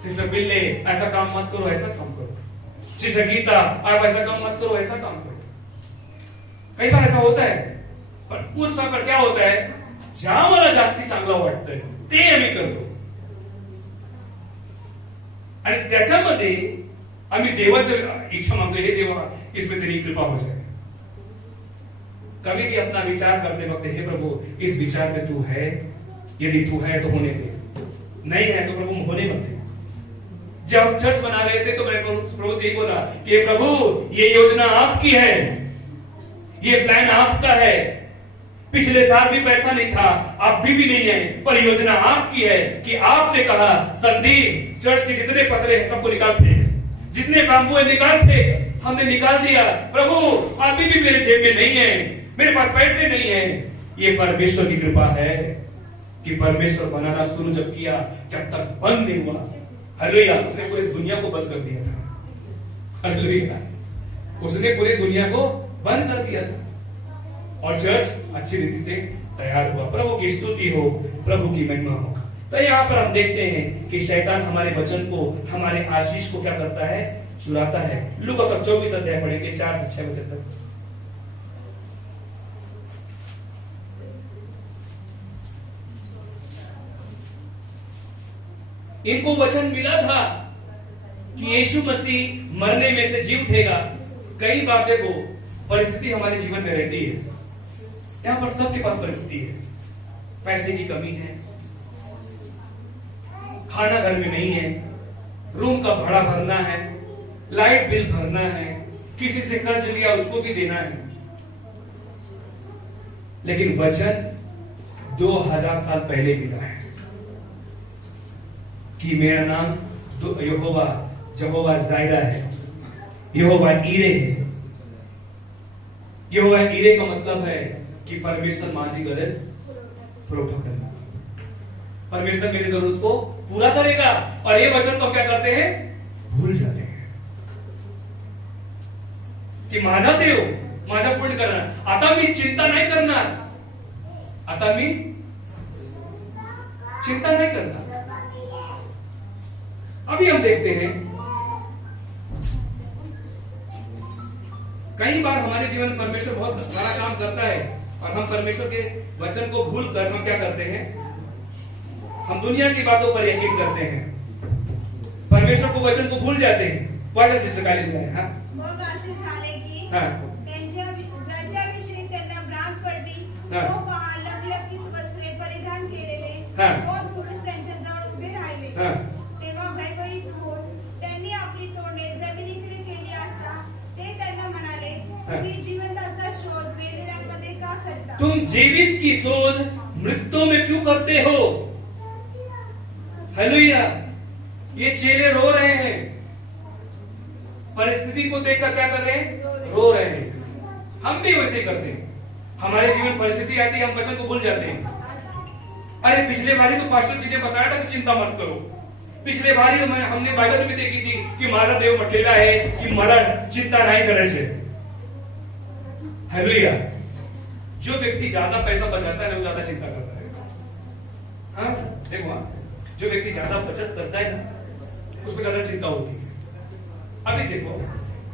सिस्टर बिल्ले ऐसा काम मत करो, ऐसा काम करो। सिस्टर गीता आप ऐसा काम मत करो, ऐसा काम करो। कई बार ऐसा होता है, पण उस समय पर क्या होता है, ज्या मला जास्ती चांगलं वाटतंय ते आम्ही करतो आणि त्याच्यामध्ये आम्ही देवाचं इच्छा मागतो, हे देवा इसमें तेरी कृपा हो जाए। कभी भी अपना विचार करते वक्त हे प्रभु इस विचार में तू है, यदि तू है तो होने दे, नहीं है तो प्रभु होने मत दे। जब हम चर्च बना रहे थे तो मैं प्रभु से यही बोला कि प्रभु ये योजना आपकी है, ये प्लान आपका है। पिछले साल भी पैसा नहीं था, अब भी नहीं है, पर योजना आपकी है कि आपने कहा संदीप चर्च के जितने पत्थरे हैं सबको निकाल फेंक, जितने बांबू है निकाल फेंक। हमने निकाल दिया। प्रभु अभी भी मेरे जेब में नहीं है, मेरे पास पैसे नहीं है। ये परमेश्वर की कृपा है कि परमेश्वर बनाना शुरू जब किया, जब तक बंद नहीं हुआ, हालेलुया, उसने पूरी दुनिया को बंद कर दिया था। हालेलुया, उसने पूरी दुनिया को बंद कर दिया था और चर्च अच्छी रीति से तैयार हुआ। प्रभु की स्तुति हो, प्रभु की महिमा हो। तो यहाँ पर हम देखते हैं कि शैतान हमारे वचन को, हमारे आशीष को क्या करता है, चुराता है। लूका का 24 अध्याय पढ़ेंगे 4 से 6 वचन तक। इनको वचन मिला था कि यीशु मसीह मरने में से जी उठेगा। कई बार देखो परिस्थिति हमारे जीवन में रहती है, यहां पर सबके पास परिस्थिति है। पैसे की कमी है, खाना घर में नहीं है, रूम का भाड़ा भरना है, लाइट बिल भरना है, किसी से कर्ज लिया उसको भी देना है। लेकिन वचन 2000 साल पहले मिला है कि मेरा नाम यहोवा जायरा है, यहोवा ईरे है। यहोवा ईरे का मतलब है कि परमेश्वर माझी गरज पूरा करना, परमेश्वर मेरी जरूरत को पूरा करेगा। और ये वचन को क्या करते हैं, भूल जाते हैं कि माझा देव माझा पूर्ण करणार, आता मी चिंता नाही करणार, आता मी चिंता नहीं करता। अभी हम देखते हैं कई बार हमारे जीवन में परमेश्वर बहुत बड़ा काम करता है और हम परमेश्वर के वचन को भूल कर हम क्या करते हैं, हम दुनिया की बातों पर यकीन करते हैं, परमेश्वर को वचन को भूल जाते हैं। वाचा सिस्टर काय लिहिलं आहे? मग असे झाले की त्यांच्याविषयी त्यांना भ्रांत पडली। तो पहा लखलखीत वस्त्रे परिधान केलेले दोन पुरुष त्यांच्या जवळ उभे राहिले। तेव्हा भयभीत होऊन त्यांनी आपली तोंडे जमिनीकडे केली असता ते त्यांना म्हणाले, तुम्ही जीवनाचा शोध मेलेल्यांमध्ये का करता? तुम जीवित की शोध मृत्यु में क्यों करते हो? हालेलुया, ये चेले रो रहे हैं, परिस्थिति को देखकर क्या कर रहे हैं, रो रहे हैं। हम भी वैसे ही करते हैं, हमारे जीवन परिस्थिति आती है, हम वचन को भूल जाते हैं। अरे पिछले बारी तो पास्टर जी ने बताया था कि चिंता मत करो, पिछले बारी हमने बाइबल में देखी थी कि माझा देव म्हटलेला आहे की मला चिंता नहीं करायची। हालेलुया, जो व्यक्ति ज्यादा पैसा बचाता है वो ज्यादा चिंता करता है। हाँ देखो, जो व्यक्ति ज्यादा बचत करता है ना उसको ज्यादा चिंता होती है। अभी देखो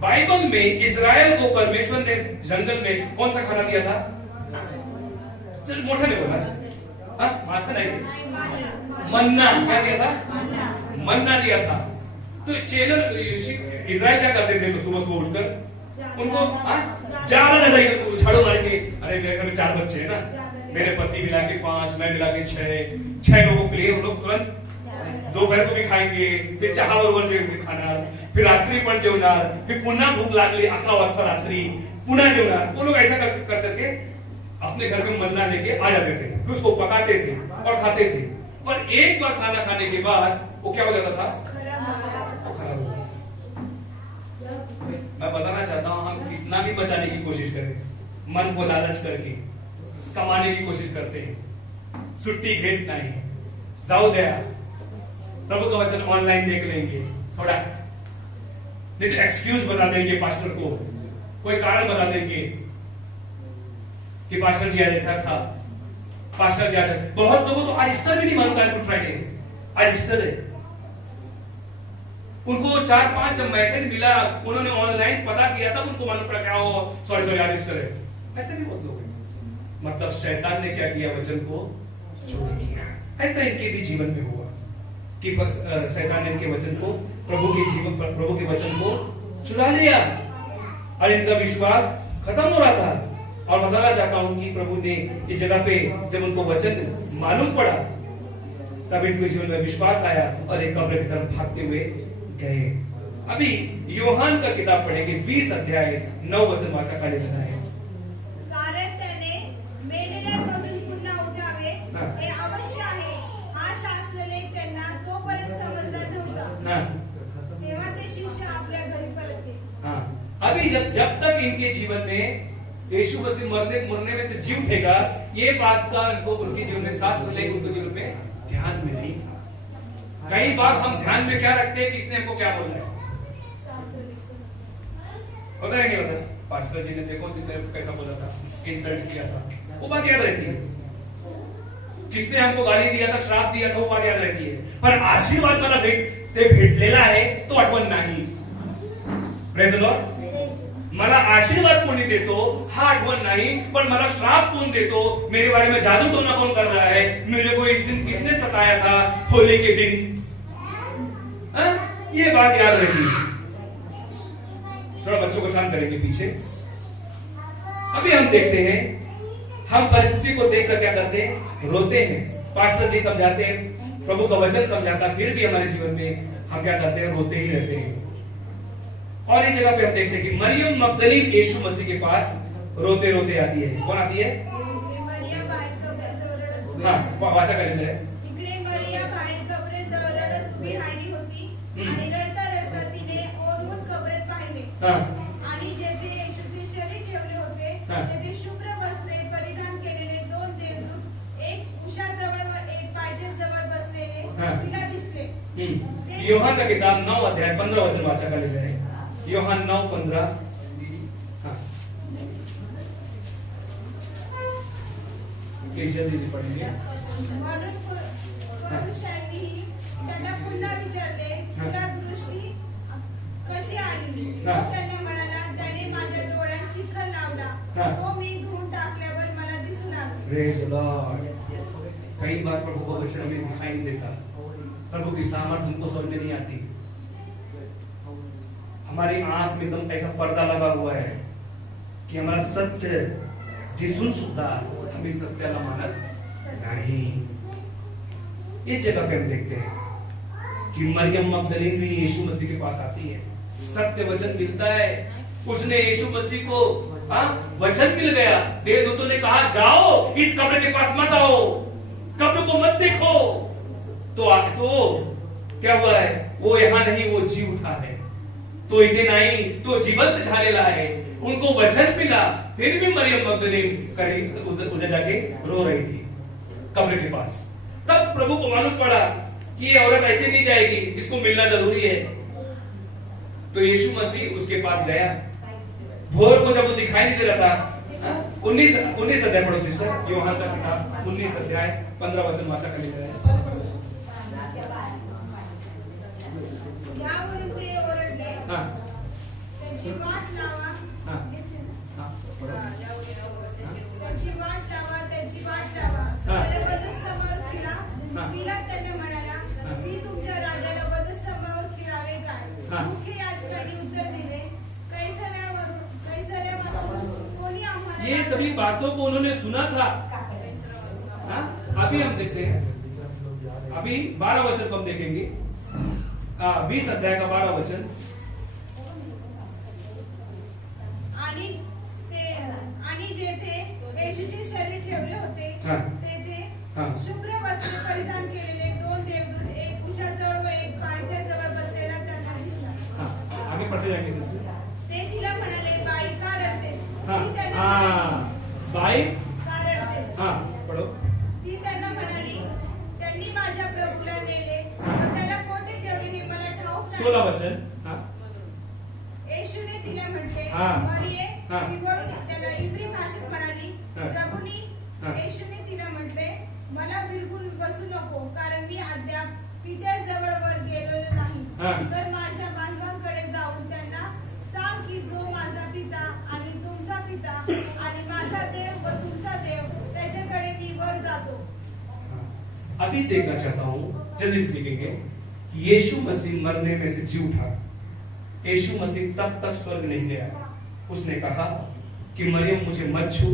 बाइबल में इस्राएल को परमेश्वर ने जंगल में कौन सा खाना दिया था? चल मोटा नहीं बोला, मासा नहीं, मन्ना क्या दिया था? मन्ना दिया था। तो चेलर इस्राएल क्या करते थे सुबह सुबह उठकर, उनको ज्यादा झाड़ू मार के, अरे मेरे घर में 4 बच्चे हैं ना, मेरे पति मिला के 5, मैं मिला के 6 लोगों के लिए उन लोग तुरंत दोपहर को भी खाएंगे, फिर चहा बरोबर जेवण खाणार, फिर रात्री पण जेवणार, फिर पुन्हा भूक लागली 11 वाजता रात्री पुन्हा जेवणार। वो लोग ऐसा कर करके अपने घर में मन्ना लेके आ जाते थे, फिर उसको पकाते थे और खाते थे। पर एक बार खाना खाने के बाद वो क्या हो जाता था? खराब हो जाता। मैं बताना चाहता हूं, हम कितना भी बचाने की कोशिश करें, मन को लालच करके कमाने की कोशिश करते हैं, सुट्टी घेत नहीं, जाऊ द्या, प्रभु का वचन ऑनलाइन देख लेंगे थोड़ा, नहीं तो एक्सक्यूज बता देंगे पास्टर को, कोई कारण बता देंगे कि पास्टर जी आज ऐसा था, पास्टर जी आज। बहुत लोगों तो आज ईस्टर भी नहीं मानता है, गुड फ्राइडे आज ईस्टर है। उनको 4-5 जब मैसेज मिला, उन्होंने ऑनलाइन पता किया, तब उनको मालूम पड़ा क्या हो, सॉरी आज ईस्टर है। ऐसे नहीं बहुत लोग, मतलब शैतान ने क्या किया, वचन को चोरी किया। ऐसा इनके भी जीवन में हुआ कि शैतान ने इनके वचन को, प्रभु के वचन को चुरा लिया और इनका विश्वास खत्म हो रहा था। और बताना चाहता हूं कि प्रभु ने इस जगह पे जब उनको वचन मालूम पड़ा, तब इनके जीवन में विश्वास आया और एक कब्र की तरफ भागते हुए गए। अभी योहान का किताब पढ़ेंगे, 20 अध्याय 9 वचन वाचा काढलेला आहे। कारण त्याने मेलेल्यांमधून पुन्हा उठावे हे अवश्य आहे, हा शास्त्रलेख त्यांना तोपर्यंत समजला नव्हता। तेव्हा ते शिष्य आपल्या घरी परतले। अभी जब तक इनके जीवन में यीशु मसीह मरने में से जी उठेगा, ये बात का इनको उनके जीवन में शास्त्र लेख उनके जीवन में ध्यान में नहीं था। कई बार हम ध्यान में क्या रखते हैं, किसने हमको क्या बोला है, होता है नहीं होता? पास्टर जी ने देखो जिसने कैसा बोला था, इंसल्ट किया था, वो बात याद रहती है। किसने हमको गाली दिया था, श्राप दिया था, वो बात याद रहती है। पर आशीर्वाद मला भेटलेला आहे तो आठवण नाही। Praise the Lord. मला आशीर्वाद कोणी देतो हा आठवण नहीं, पर मला श्राप कौन देतो, मेरे बारे में जादू टोना कौन कर रहा है, मेरे को इस दिन किसने सताया था होली के दिन, ये बात याद रहेगी। थोड़ा बच्चों को शांत करेंगे पीछे। अभी हम देखते हैं, हम परिस्थिति को देखकर क्या करते हैं, रोते हैं। पास्टर जी समझाते हैं, प्रभु का वचन समझाता, फिर भी हमारे जीवन में हम क्या करते हैं, रोते ही रहते हैं। और इस जगह पे हम देखते हैं कि मरियम मगदलीन यीशु मसीह के पास रोते रोते आती है। कौन आती है? हाँ, वाचा करेंगे। इकडे मरिया बाहेर कबरेजवळ रडत उभी राहिली होती आणि रडता रडता तिने ओरडून कबरेत पाहिले आणि जेथे येशूचे शरीर ठेवले होते तेथे शुभ्र वस्त्रे परिधान केलेले 2 देवदूत, एक उशाजवळ व एक पायथ्याजवळ बसलेले तिला दिसले। योहान का किताब 9 अध्याय 15 वचन वाचा करेंगे। योहान 9:15। जल्दी पढ़ेंगे। म्हणून पुरुषांनीही त्यांना पुन्हा विचारले, तुला दृष्टी कशी आली? त्याने म्हणाला, त्याने माझ्या डोळ्यात चिखल लावला, तो मी धुवून टाकल्यावर मला दिसून आला। Praise the Lord. कई बार प्रभु का वचन हमें दिखाई नहीं देता, प्रभु की सामर्थ हमको समझ में नहीं आती, हमारी आंख में एकदम ऐसा पर्दा लगा हुआ है कि हमारा सत्य दिसून सुद्धा हमें सत्याला मानत नहीं। इस जगह पे हम देखते हैं कि मरियम मगदलीन भी यीशु मसीह के पास आती है, सत्य वचन मिलता है, उसने यीशु मसीह को वचन मिल गया। देवदूतों ने कहा, जाओ इस कब्र के पास मत आओ, कब्र को मत देखो। तो क्या हुआ है, वो यहाँ नहीं, वो जी उठा है, तो इथे नाही, तो जिवंत झालेला है। उनको वचन मिला, फिर भी मरियम मगदलीन उधर जाके रो रही थी कब्र के पास। तब प्रभु को मालूम पड़ा कि ये औरत ऐसे नहीं जाएगी, इसको मिलना जरूरी है। तो यीशु मसीह उसके पास गया। भोर को जब वो दिखाई नहीं दे रहा था, 19 अध्याय पढ़ो सिस्टर, योहान का किताब 19 अध्याय 15 वचन वाचा कर लेते हैं। त्यांची वाट लावा, त्याची वाट लावा, वधस्तंभावर खिळा। पिलात त्यांना म्हणाला, मी तुमच्या राजाला वधस्तंभावर खिळावे काय? मुख्य याजकांनी उत्तर दिले, कैसरियावरून कोणी आम्हाला। ये सभी बातों को उन्होंने सुना था। अभी हम देखते हैं अभी 12 वचन को हम देखेंगे, 20 अध्याय का 12 वचन। आणि जेथे येशूचे शरीर ठेवले होते तेथे शुभ्र वस्त्र परिधान केलेले 2 देवदूत एक उशाजवळ व एक पाण्याच्या जवळ बसलेला त्यांना दिसला। आगे पढ़ते जाएंगे सिस्टर। ते तिला म्हणाले, बाई का रडतेस? बाई का रडतेस? पढ़ो। ती त्यांना म्हणाली, त्यांनी माझ्या प्रभूला नेले, पण त्याला कोठे ठेवले हे मला ठाऊक नाही। 16 वचन। येशूने तिला म्हटले, मरिये। ती वळून त्याला इब्री भाषेत म्हणाली, प्रभूनी। येशूने तिला म्हटले, मला बिलकुल बसू नको, कारण मी अद्याप पित्याजवळ वर गेलेलो नाही। तर माझ्या बांधवांकडे जाऊन त्यांना सांग की जो माझा पिता आणि तुमचा पिता आणि माझा देव व तुमचा देव त्याच्याकडे मी वर जातो। अभी देखना चाहता हूँ, जल्दी सीखेंगे कि यीशु मसीह मरने में से जी उठा। यीशु मसीह तब तक स्वर्ग नहीं गया। उसने कहा कि मरियम मुझे मत छू,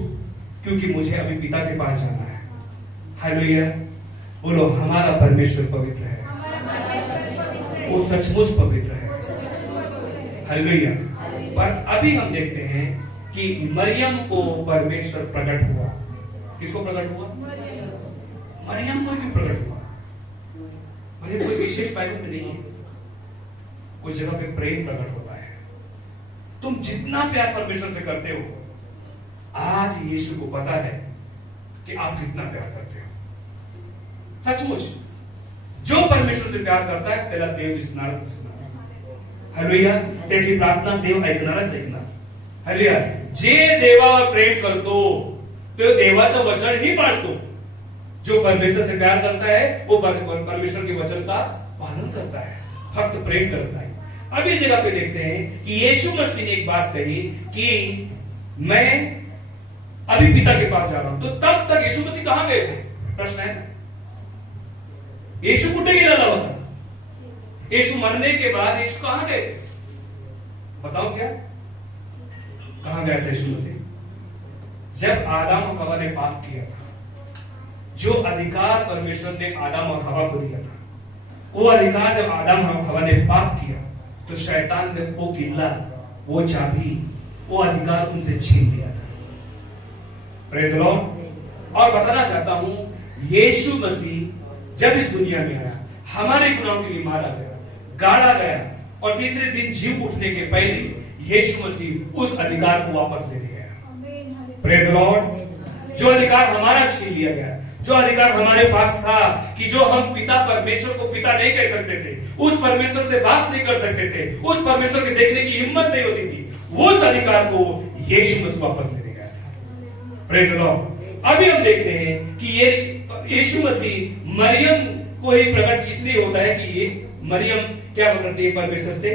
क्योंकि मुझे अभी पिता के पास जाना है। हालेलुया। बोलो, हमारा परमेश्वर पवित्र है, वो सचमुच पवित्र है। हालेलुया। पर अभी हम देखते हैं कि मरियम को परमेश्वर प्रकट हुआ। किसको प्रकट हुआ? मरियम को भी प्रकट हुआ। मरियम कोई विशेष बाइबल में नहीं है, कुछ जगह पे प्रेम प्रकट होता है। तुम जितना प्यार परमेश्वर से करते हो, आज यीशु को पता है कि आप कितना प्यार करते हो। सचमुच जो परमेश्वर से प्यार करता आहे त्याला देव दिसणारच दिसणार। हालेलुया। त्याची प्रार्थना देव ऐकणारच ऐकणार। हालेलुया। जे देवावर प्रेम करतो तो देवाचं वचन ही पाळतो। जो परमेश्वर से प्यार करता है वो परमेश्वर के वचन का पालन करता है, फक्त प्रेम करता है। अब इस जगह पे देखते हैं कि यीशु मसीह ने एक बात कही कि मैं अभी पिता के पास जा रहा हूं। तो तब तक यीशु मसीह कहां गए थे? प्रश्न है, यीशु कुठे गेलेला होता? यीशु मरने के बाद यीशु कहां गए थे? बताओ क्या कहां गया था यीशु मसीह? जब आदम और हवा ने पाप किया था, जो अधिकार परमेश्वर ने आदम और हवा को दिया था, वो अधिकार जब आदम और हवा ने पाप किया तो शैतान ने वो किल्ला, वो चाबी, वो अधिकार उनसे छीन लिया था। Praise the Lord. और बताना चाहता हूं, यीशु मसीह जब इस दुनिया में आया, हमारे गुनाहों के लिए मारा गया, गाड़ा गया और तीसरे दिन जीव उठने के पहले यीशु मसीह उस अधिकार को वापस ले गया। Praise the Lord. जो अधिकार हमारा छीन लिया गया, जो अधिकार हमारे पास था कि जो हम पिता परमेश्वर को पिता नहीं कह सकते थे, उस परमेश्वर से बात नहीं कर सकते थे, उस परमेश्वर के देखने की हिम्मत नहीं होती थी, वो उस अधिकार को यीशु मसीह वापस ले गया था। Praise the Lord. अभी हम देखते हैं कि ये यीशु मसीह मरियम को ही प्रकट इसलिए होता है कि ये मरियम क्या करती है? परमेश्वर से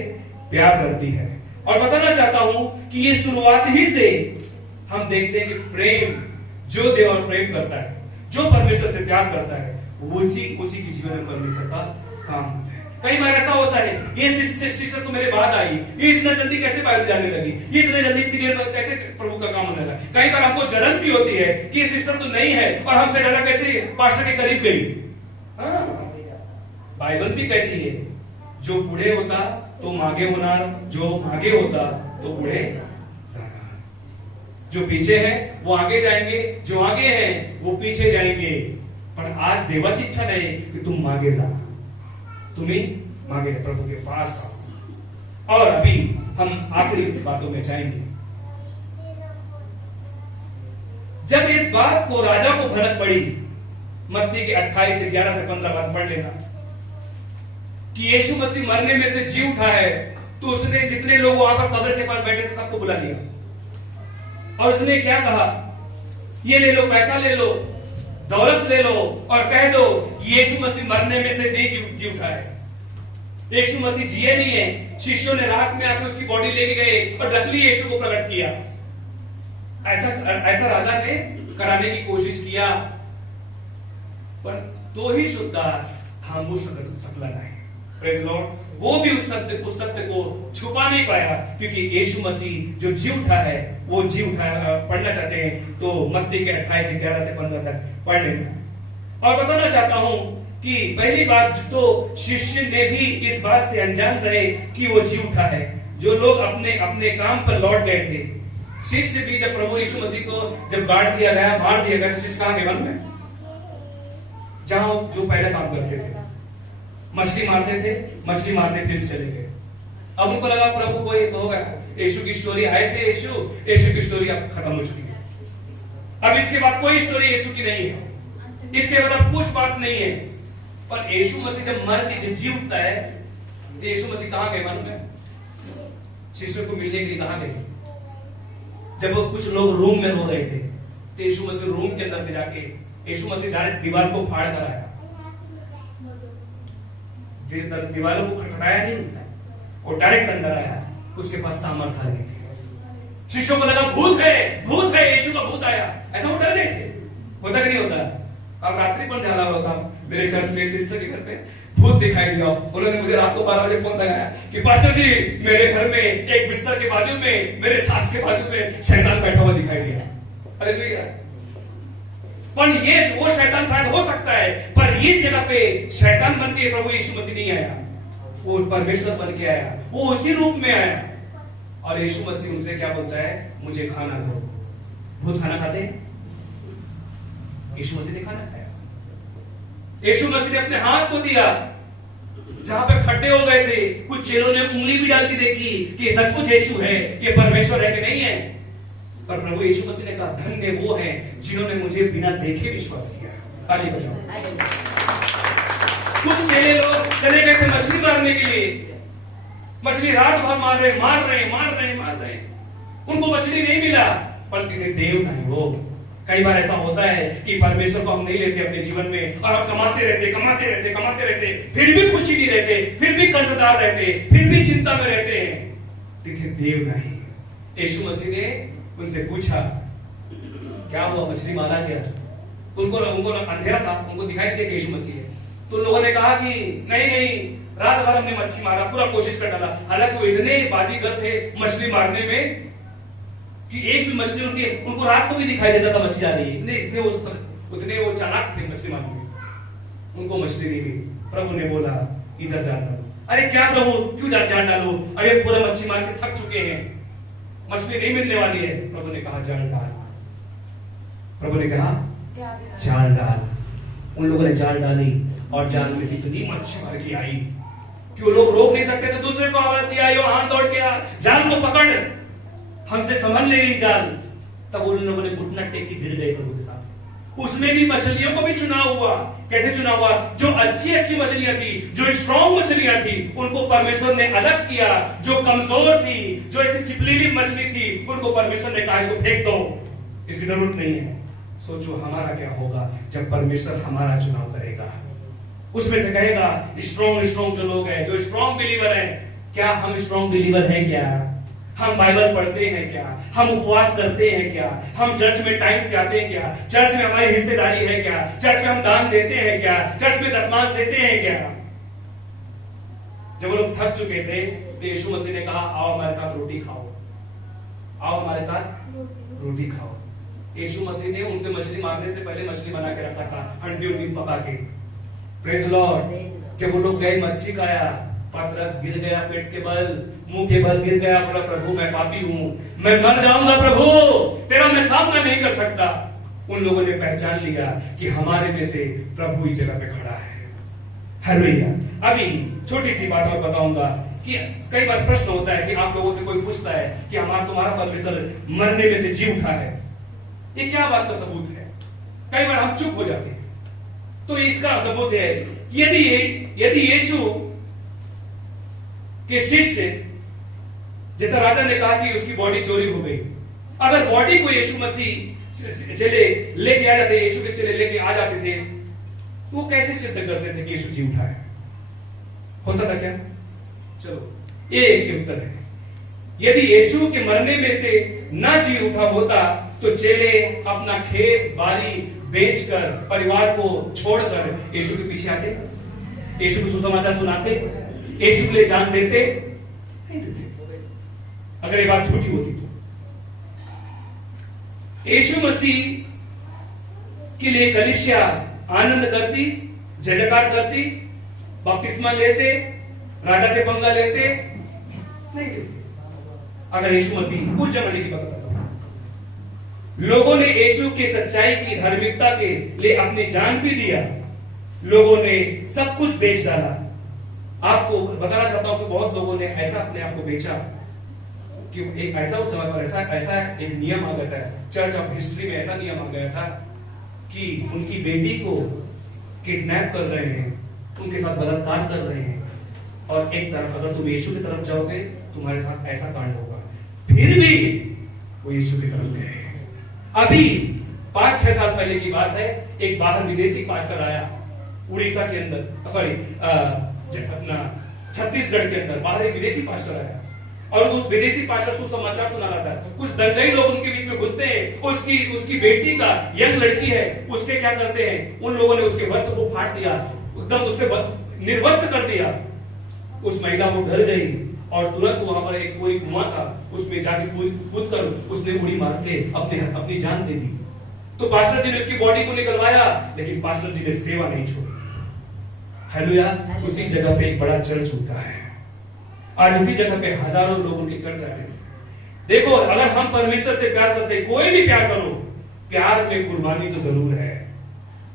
प्यार करती है। और बताना चाहता हूं कि ये शुरुआत ही से हम देखते हैं कि प्रेम, जो देव प्रेम करता है, जो परमेश्वर से प्यार करता है, उसी के जीवन में परमेश्वर का काम होता है। कई बार ऐसा होता है, ये सिस्टर तो मेरे बाद आई, ये इतना जल्दी कैसे बाइबल जाने लगी, ये इतने जल्दी इसकी जीवन में कैसे प्रभु का काम होने लगा। कई बार हमको जलन भी होती है कि ये सिस्टर तो नहीं है और हमसे ज्यादा कैसे पास्टर के करीब गई। बाइबल भी कहती है, जो पुढे होता तो मागे होणार, जो मागे होता तो पुढे जाणार। जो पीछे है वो आगे जाएंगे, जो आगे हैं वो पीछे जाएंगे। पर आज देवाची इच्छा नहीं कि तुम मागे जा, तुम्ही मागे प्रभु के पास आओ। और अभी हम आखिरी बातों में जाएंगे। जब इस बात को राजा को भनक पड़ी, मत्ती के 28 से 11 से 15 बात पढ़ लेना, कि यीशु मसीह मरने में से जी उठा है, तो उसने जितने लोग वहां पर कब्र के पास बैठे थे सबको बुला लिया और उसने क्या कहा? ये ले लो, पैसा ले लो, दौलत ले लो और कह दो कि यीशु मसीह मरने में से नहीं जी उठा है। यीशु मसीह जिए नहीं है। शिष्यों ने रात में आकर उसकी बॉडी लेके गए और नकली यीशु को प्रकट किया। ऐसा राजा ने कराने की कोशिश किया, पर तो ही शुद्धा थांबू सकला नहीं। Praise the Lord. वो भी उस सत्य को छुपा नहीं पाया, क्योंकि यीशु मसीह जो जी उठा है वो जी उठा। पढ़ना चाहते हैं तो मत्ती के 28 से 11 से 15 तक पढ़ लेना। और बताना चाहता हूं कि पहली बात तो शिष्य ने भी इस बात से अनजान रहे कि वो जी उठा है। जो लोग अपने अपने काम पर लौट गए थे, शिष्य भी जब प्रभु यीशु मसीह को जब गाड़ दिया गया, मार दिया गया, शिष्य कहां गए मालूम है? जहां जो पहले काम करते थे, मछली मारते थे, मछली मारने फिर चले गए। अब उनको लगा प्रभु को ये तो हो गया, यीशु की स्टोरी आए थे, यीशु की स्टोरी अब खत्म हो चुकी है। अब इसके बाद कोई स्टोरी यीशु की नहीं है, इसके बाद अब कुछ बात नहीं है। पर यीशु मसीह जब मर के जब जी उठता है तो यीशु मसीह कहां गए मालूम है? शिष्यों को मिलने के लिए कहां गए? जब वो कुछ लोग रूम में रो रहे थे तो यीशु मसीह रूम के अंदर जाके यीशु मसीह डायरेक्ट दीवार को फाड़ कर आया। दीवारों को खटखटाया नहीं, वो डायरेक्ट अंदर आया। उसके पास सामर्थ्य नहीं थे। शिष्यों को लगा भूत है, यीशु का भूत आया, ऐसा वो डर गए थे। होता कि नहीं होता? अब रात्रि पर झाला हुआ था, मेरे चर्च में एक सिस्टर के घर पे भूत दिखाई दिया। उन्होंने मुझे रात को 12 बजे फोन लगाया कि पास्टर जी, मेरे घर में एक बिस्तर के बाजू में, मेरे सास के बाजू में शैतान बैठा हुआ दिखाई दिया। अरे भैया, पर ये वो शैतान शायद हो सकता है, पर इस जगह पे शैतान बन के प्रभु यीशु मसीह नहीं आया, वो परमेश्वर बन के आया, वो उसी रूप में आया। और यीशु मसीह उनसे क्या बोलता है? मुझे खाना दो। भूत खाना खाते हैं? यीशु मसीह ने खाना खाया। यीशु मसीह ने अपने हाथ को दिया जहां पे खड्डे हो गए थे। कुछ चेलों ने उंगली भी डाल के देखी कि सचमुच यीशु है, ये परमेश्वर है कि नहीं है। पर प्रभु यीशु मसीह ने कहा, धन्य वो हैं जिन्होंने मुझे बिना देखे विश्वास किया। ताली बजाओ। कुछ चेले लोग चले गए थे मछली मारने के लिए, मछली रात भर मार रहे, उनको मछली नहीं मिला, पर देव नहीं वो। कई बार ऐसा होता है कि परमेश्वर को हम नहीं लेते अपने जीवन में, और हम कमाते रहते, फिर भी खुशी नहीं रहते, फिर भी कर्जदार रहते, फिर भी चिंता में रहते हैं। देखिए, देव नहीं। यीशु मसीह ने उनसे पूछा, क्या हुआ, मछली मारा क्या? उनको अंधेरा था, उनको दिखाई नहीं दिया यीशु मसीह है। तो लोगों ने कहा कि नहीं, रात भर हमने मच्छी मारा, पूरा कोशिश कर डाला। हालांकि वो इतने बाजीगर थे मछली मारने में कि एक भी मछली उनको रात को भी दिखाई देता था मछली आ रही है। इतने वो चालाक थे मछली मारने में, उनको मछली नहीं मिली। प्रभु ने बोला, इधर जान डालो। अरे क्या प्रभु, क्यों जान डालो? अरे पूरा मच्छी मार के थक चुके हैं, मछली नहीं मिलने वाली है। प्रभु ने कहा, जाल डाल। प्रभु ने कहा, जाल डाल। उन लोगों ने जाल डाली और जाल में इतनी मच्छी भर के आई कि वो लोग रोक नहीं सकते थे। दूसरे को आवाज दिया, यो हाथ दौड़ के आ, जाल को पकड़, हमसे संभल ले गई जाल। तब उन लोगों ने घुटना टेक के गिर गए प्रभु के साथ। उसमें भी मछलियों को भी चुनाव हुआ। कैसे चुनाव हुआ? जो अच्छी मछलियां थी, जो स्ट्रॉन्ग मछलियां थी, उनको परमेश्वर ने अलग किया। जो कमजोर थी, जो ऐसी चिपलीली मछली थी, उनको परमेश्वर ने कहा, इसको फेंक दो, इसकी जरूरत नहीं है। सोचो हमारा क्या होगा जब परमेश्वर हमारा चुनाव करेगा। उसमें से कहेगा, स्ट्रॉन्ग जो लोग हैं, जो स्ट्रॉन्ग बिलीवर हैं, क्या हम स्ट्रॉन्ग बिलीवर हैं? क्या हम बाइबल पढ़ते हैं? क्या हम उपवास करते हैं? क्या हम चर्च में टाइम से आते हैं? क्या चर्च में हमारी हिस्सेदारी है? क्या चर्च में हम दान देते हैं? क्या चर्च में दशमांश देते हैं? क्या? जब वो लोग थक चुके थे तो यीशु मसीह ने कहा, आओ हमारे साथ रोटी खाओ, आओ हमारे साथ रोटी खाओ। यीशु मसीह ने उनके मछली मारने से पहले मछली बना के रखा था, हंडी पका के। Praise Lord. जब वो लोग गए मच्छी खाया, पतरस गिर गया पेट के बल, मुंह के बल गिर गया, बोला, प्रभु मैं पापी हूं, मैं मर जाऊंगा प्रभु, तेरा मैं सामना नहीं कर सकता। उन लोगों ने पहचान लिया कि हमारे में से प्रभु इस जगह पे खड़ा है। हालेलुया। अभी छोटी सी बात और बताऊंगा कि कई बार प्रश्न होता है कि आप लोगों से कोई पूछता है कि तुम्हारा परमेश्वर मरने में से जी उठा है, ये क्या बात का सबूत है? कई बार हम चुप हो जाते हैं। तो इसका सबूत है, यदि यीशु के शिष्य, जैसा राजा ने कहा कि उसकी बॉडी चोरी हो गई, अगर बॉडी को यीशु मसीह चले लेके आ जाते, यीशु के चले लेके आ जाते थे, तो वो कैसे सिद्ध करते थे कि यीशु जी उठा है? होता था क्या? चलो एक उत्तर है, यदि यीशु के मरने में से ना जी उठा होता तो चेले अपना खेत बाड़ी बेचकर, परिवार को छोड़कर यीशु के पीछे आते, यीशु को सुसमाचार सुनाते, यीशु के लिए जान देते? नहीं देते। अगर ये बात झूठी होती तो यीशु मसीह के लिए कलीसिया आनंद करती, जय जयकार करती, बपतिस्मा लेते, राजा से पंगा लेते? नहीं लेते। अगर यीशु मसीह उस जमाने की बात करता हूं, लोगों ने यीशु की सच्चाई की, धार्मिकता के लिए अपनी जान भी दिया, लोगों ने सब कुछ बेच डाला। आपको बताना चाहता हूं कि बहुत लोगों ने ऐसा अपने आप को बेचा कि एक ऐसा उस समय पर ऐसा एक नियम आ गया था, चर्च ऑफ हिस्ट्री में ऐसा नियम आ गया था कि उनकी बेटी को किडनैप कर रहे हैं, उनके साथ बलात्कार कर रहे हैं, और एक तरफ अगर तुम यीशु की तरफ जाओगे तुम्हारे साथ ऐसा कांड होगा, फिर भी वो यीशु की तरफ गए। अभी 5-6 साल पहले की बात है, एक बाहर विदेशी पास्टर आया उड़ीसा के अंदर, सॉरी अपना छत्तीसगढ़ के अंदर बाहर एक विदेशी पास्टर आया, और उस विदेशी पास्टर सुसमाचार सुना रहा था। कुछ दंगई लोग उनके बीच में घुसते हैं, उसकी बेटी का यंग लड़की है, उसके क्या करते हैं, उन लोगों ने उसके वस्त्र को फाड़ दिया, एकदम उसके निर्वस्त्र कर दिया। उस महिला वो डर गई और तुरंत वहां पर एक कोई कुआं था, उसमें जाके कूद कर उसने उड़ी मार के अपनी जान दे दी। तो पास्टर जी ने उसकी बॉडी को निकलवाया, लेकिन पास्टर जी ने सेवा नहीं छोड़ी। हालेलुया। उसी जगह पे एक बड़ा चर्च होता है, आज उसी जगह पे हजारों लोग उनके चर्च आ रहे हैं। देखो, अगर हम परमेश्वर से प्यार करते, कोई भी प्यार करो, प्यार में कुर्बानी तो जरूर है।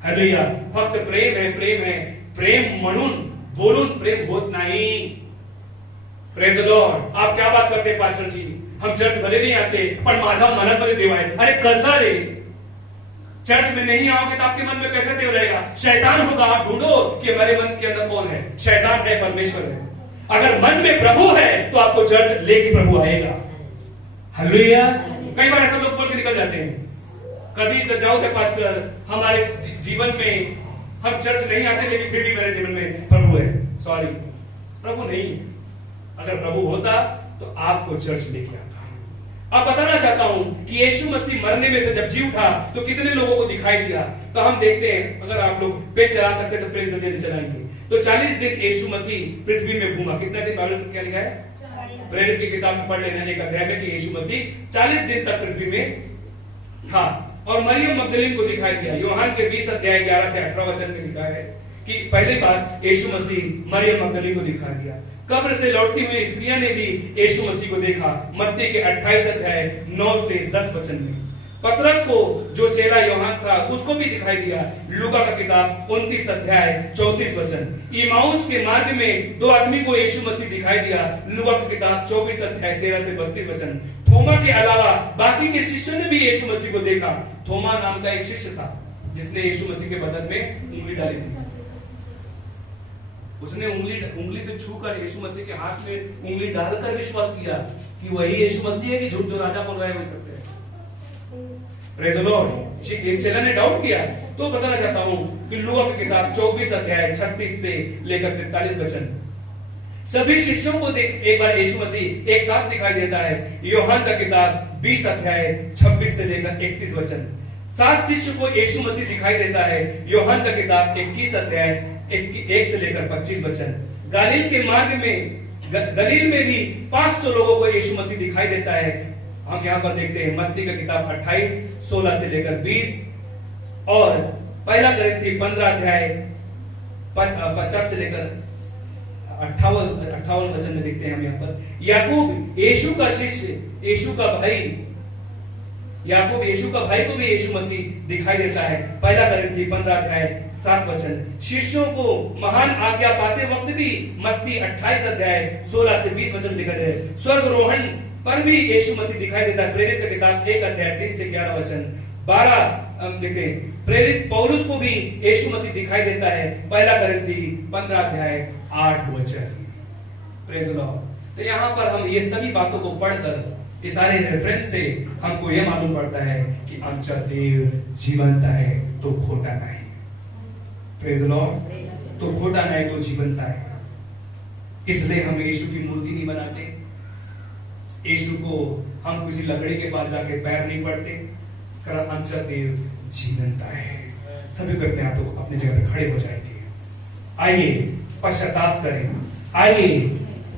हालेलुया। फक्त प्रेम है, प्रेम है, प्रेम म्हणून बोलून प्रेम होत नहीं। Praise the Lord. आप क्या बात करते हैं पास्टर जी, हम चर्च भले नहीं आते पण माझा मनामध्ये देव आहे। अरे कसा रे, चर्च में नहीं आओगे तो आपके मन में कैसे देव रहेगा? शैतान होगा। आप ढूंढो कि हमारे मन के अंदर कौन है, शैतान है, परमेश्वर है। अगर मन में प्रभु है तो आपको चर्च लेके प्रभु आएगा। हालेलुया। कई बार ऐसा लोग बोल के निकल जाते हैं, कभी तो जाओ क्या पास्टर, हमारे जीवन में हम चर्च नहीं आते लेकिन फिर भी मेरे जीवन में प्रभु है। सॉरी, प्रभु नहीं है। अगर प्रभु होता तो आपको चर्च लेके आता। अब बताना चाहता हूं कि यीशु मसीह मरने में से जब जी उठा तो कितने लोगों को दिखाई दिया। तो हम देखते हैं, अगर आप लोग पेज चला सकते तो पेज जल्दी चलाएंगे। तो 40 दिन यीशु मसीह पृथ्वी में घूमा। कितना दिन? बाइबल में क्या लिखा है? प्रेरित की किताब में पढ़ लेना एक अध्याय में कि यीशु मसीह 40 दिन तक पृथ्वी में था और मरियम मगदलीन को दिखाई दिया। यूहन्ना के 20 अध्याय 11 से 18 वचन में लिखा है कि पहली बार यीशु मसीह मरियम मगदलीन को दिखा दिया। कब्र से लौटती हुई स्त्रियां ने भी यीशु मसीह को देखा। मत्ती के 28 अध्याय 9 से 10 वचन में। पतरस को जो चेला यूहन्ना था उसको भी दिखाई दिया। लूका का किताब 29 अध्याय 34 वचन। इमाउस के मार्ग में 2 आदमी को यीशु मसीह दिखाई दिया। लूका की किताब 24 अध्याय 13 से 32 वचन। थोमा के अलावा बाकी के शिष्यों ने भी यीशु मसीह को देखा। थोमा नाम का एक शिष्य था जिसने यीशु मसीह के बदन में उंगली डाली थी। उसने उंगली से छूकर यीशु मसीह के हाथ में उंगली डालकर विश्वास किया कि वही यीशु मसीह है कि झूठ जो राजा बोल रहा है वही सत्य है। Praise the Lord. एक चेला ने डाउट किया। तो बताना चाहता हूं कि लूका की किताब 24 अध्याय 36 से लेकर 43 वचन। सभी शिष्यों को एक बार यीशु मसीह एक साथ दिखाई देता है। यूहन्ना का किताब 20 अध्याय 26 से लेकर 31 वचन। 7 शिष्य को यीशु मसीह दिखाई देता है। यूहन्ना का किताब 21 अध्याय 1 से लेकर 25 वचन। गलील के मार्ग में गलील में भी 500 लोगों को यीशु मसीह दिखाई देता है। हम यहाँ पर देखते हैं मत्ती का किताब 28 16 से लेकर 20 और पहला कोरिन्थी 15 अध्याय 50 से लेकर 58 वचन में देखते हैं हम यहाँ पर। याकूब यीशु का शिष्य, यीशु का भाई, याकूब यीशु का भाई को भी यीशु मसीह दिखाई देता है। पहला कोरिन्थी 15 अध्याय 7 वचन। शिष्यों को महान आज्ञा पाते वक्त भी मत्ती 28 अध्याय 16 से 20 वचन लिखा है। स्वर्ग रोहण पर भी यीशु मसीह दिखाई देता है। प्रेरित का किताब 1 अध्याय 3 से 11 वचन। 12 देखते हैं प्रेरित पौलुस को भी यीशु मसीह दिखाई देता है। पहला कोरिन्थी 15 अध्याय 8 वचन। Praise the Lord. तो यहाँ पर हम ये सभी बातों को पढ़कर इस सारे रेफरेंस से हमको यह मालूम पड़ता है कि आमचा देव जीवंत है तो खोटा नहीं। Praise the Lord. तो खोटा नहीं तो जीवंत है। इसलिए हम यीशु की मूर्ति नहीं बनाते, यीशु को हम किसी लकड़ी के पास जाके पैर नहीं पड़ते, कारण आमचा देव जीवंत है। सभी को अपने हाथों को अपनी जगह पे खड़े हो जाएंगे। आइए पश्चाताप करें। आइए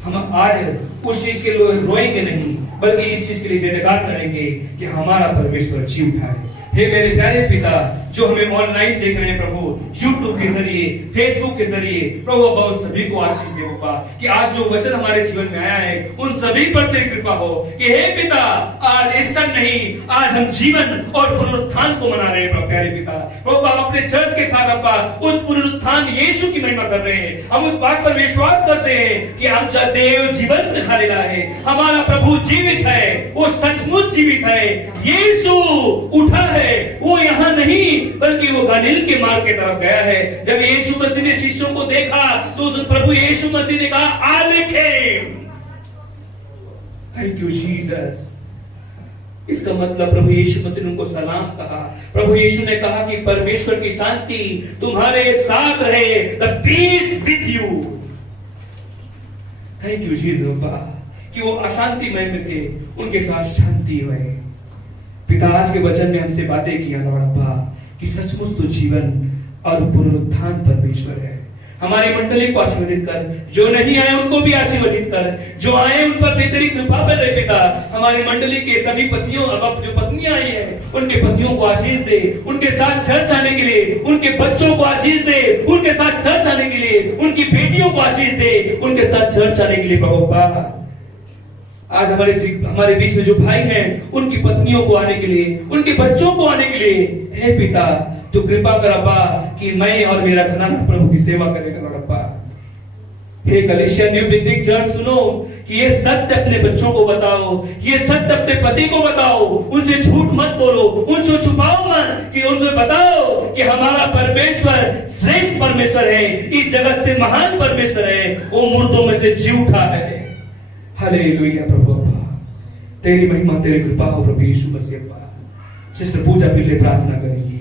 हम आज उस चीज के लिए रोएंगे नहीं बल्कि इस चीज के लिए जय जयकार करेंगे कि हमारा परमेश्वर जी उठा है। हे मेरे प्यारे पिता, जो हमें ऑनलाइन देख रहे हैं प्रभु, यूट्यूब के जरिए, फेसबुक के जरिए, प्रभु अब्बा उन सभी को आशीष दे बाबा, कि आज जो वचन हमारे जीवन में आया है उन सभी पर तेरी कृपा हो, कि हे पिता आज ईस्टर नहीं, आज हम जीवन और पुनरुत्थान को मना रहे हैं प्रभु प्यारे पिता। प्रभु हम अपने चर्च के साथ अब्बा उस पुनरुत्थान यीशु की महिमा कर रहे हैं। हम उस बात पर विश्वास करते हैं कि आमचा देव जीवंत झालेला है, हमारा प्रभु जीवित है, वो सचमुच जीवित है, यीशु उठा है, वो यहाँ नहीं बल्कि वो गलील के मार्ग की तरफ गया है। जब यीशु मसीह ने शिष्यों को देखा तो उस प्रभु यीशु मसीह ने कहा I came. Thank you Jesus. इसका मतलब प्रभु यीशु मसीह ने उनको सलाम कहा। प्रभु यीशु ने कहा कि परमेश्वर की शांति तुम्हारे साथ रहे, the peace with you. Thank you Jesus कि वो अशांतिमय में थे, उनके साथ शांति हुए। पिता आज के वचन में हमसे बातें किया लॉर्ड अब्बा कि सचमुच तो जीवन और पुनरुत्थान परमेश्वर है। हमारी मंडली को आशीर्वदित कर, जो नहीं आए उनको भी आशीर्वदित कर, जो आए उन पर तेरी कृपा पर रहे पिता। हमारी मंडली के सभी पतियों, अब जो पत्नियां आई हैं उनके पतियों को आशीष दे, उनके साथ चर्च आने के लिए, उनके बच्चों को आशीष दे, उनके साथ चर्च आने के लिए, उनकी बेटियों को आशीष दे, उनके साथ चर्च आने के लिए प्रभु। आज हमारे बीच में जो भाई हैं उनकी पत्नियों को आने के लिए, उनके बच्चों को आने के लिए, हे पिता तू कृपा कर अब्बा कि मैं और मेरा घराना प्रभु की सेवा करेगा लॉर्ड अब्बा। हे कलीसिया न्यू बिगनिंग चर्च सुनो कि ये सत्य अपने बच्चों को बताओ, ये सत्य अपने पति को बताओ, उनसे झूठ मत बोलो, उनसे छुपाओ मत, कि उनसे बताओ कि हमारा परमेश्वर श्रेष्ठ परमेश्वर है, इस जगत से महान परमेश्वर है, वो मुर्दों में से जी उठा है। हालेलुया प्रभु अब्बा, तेरी महिमा तेरी कृपा हो प्रभु यीशु मसीह अब्बा। सिस्टर पूजा के लिए प्रार्थना करेंगी।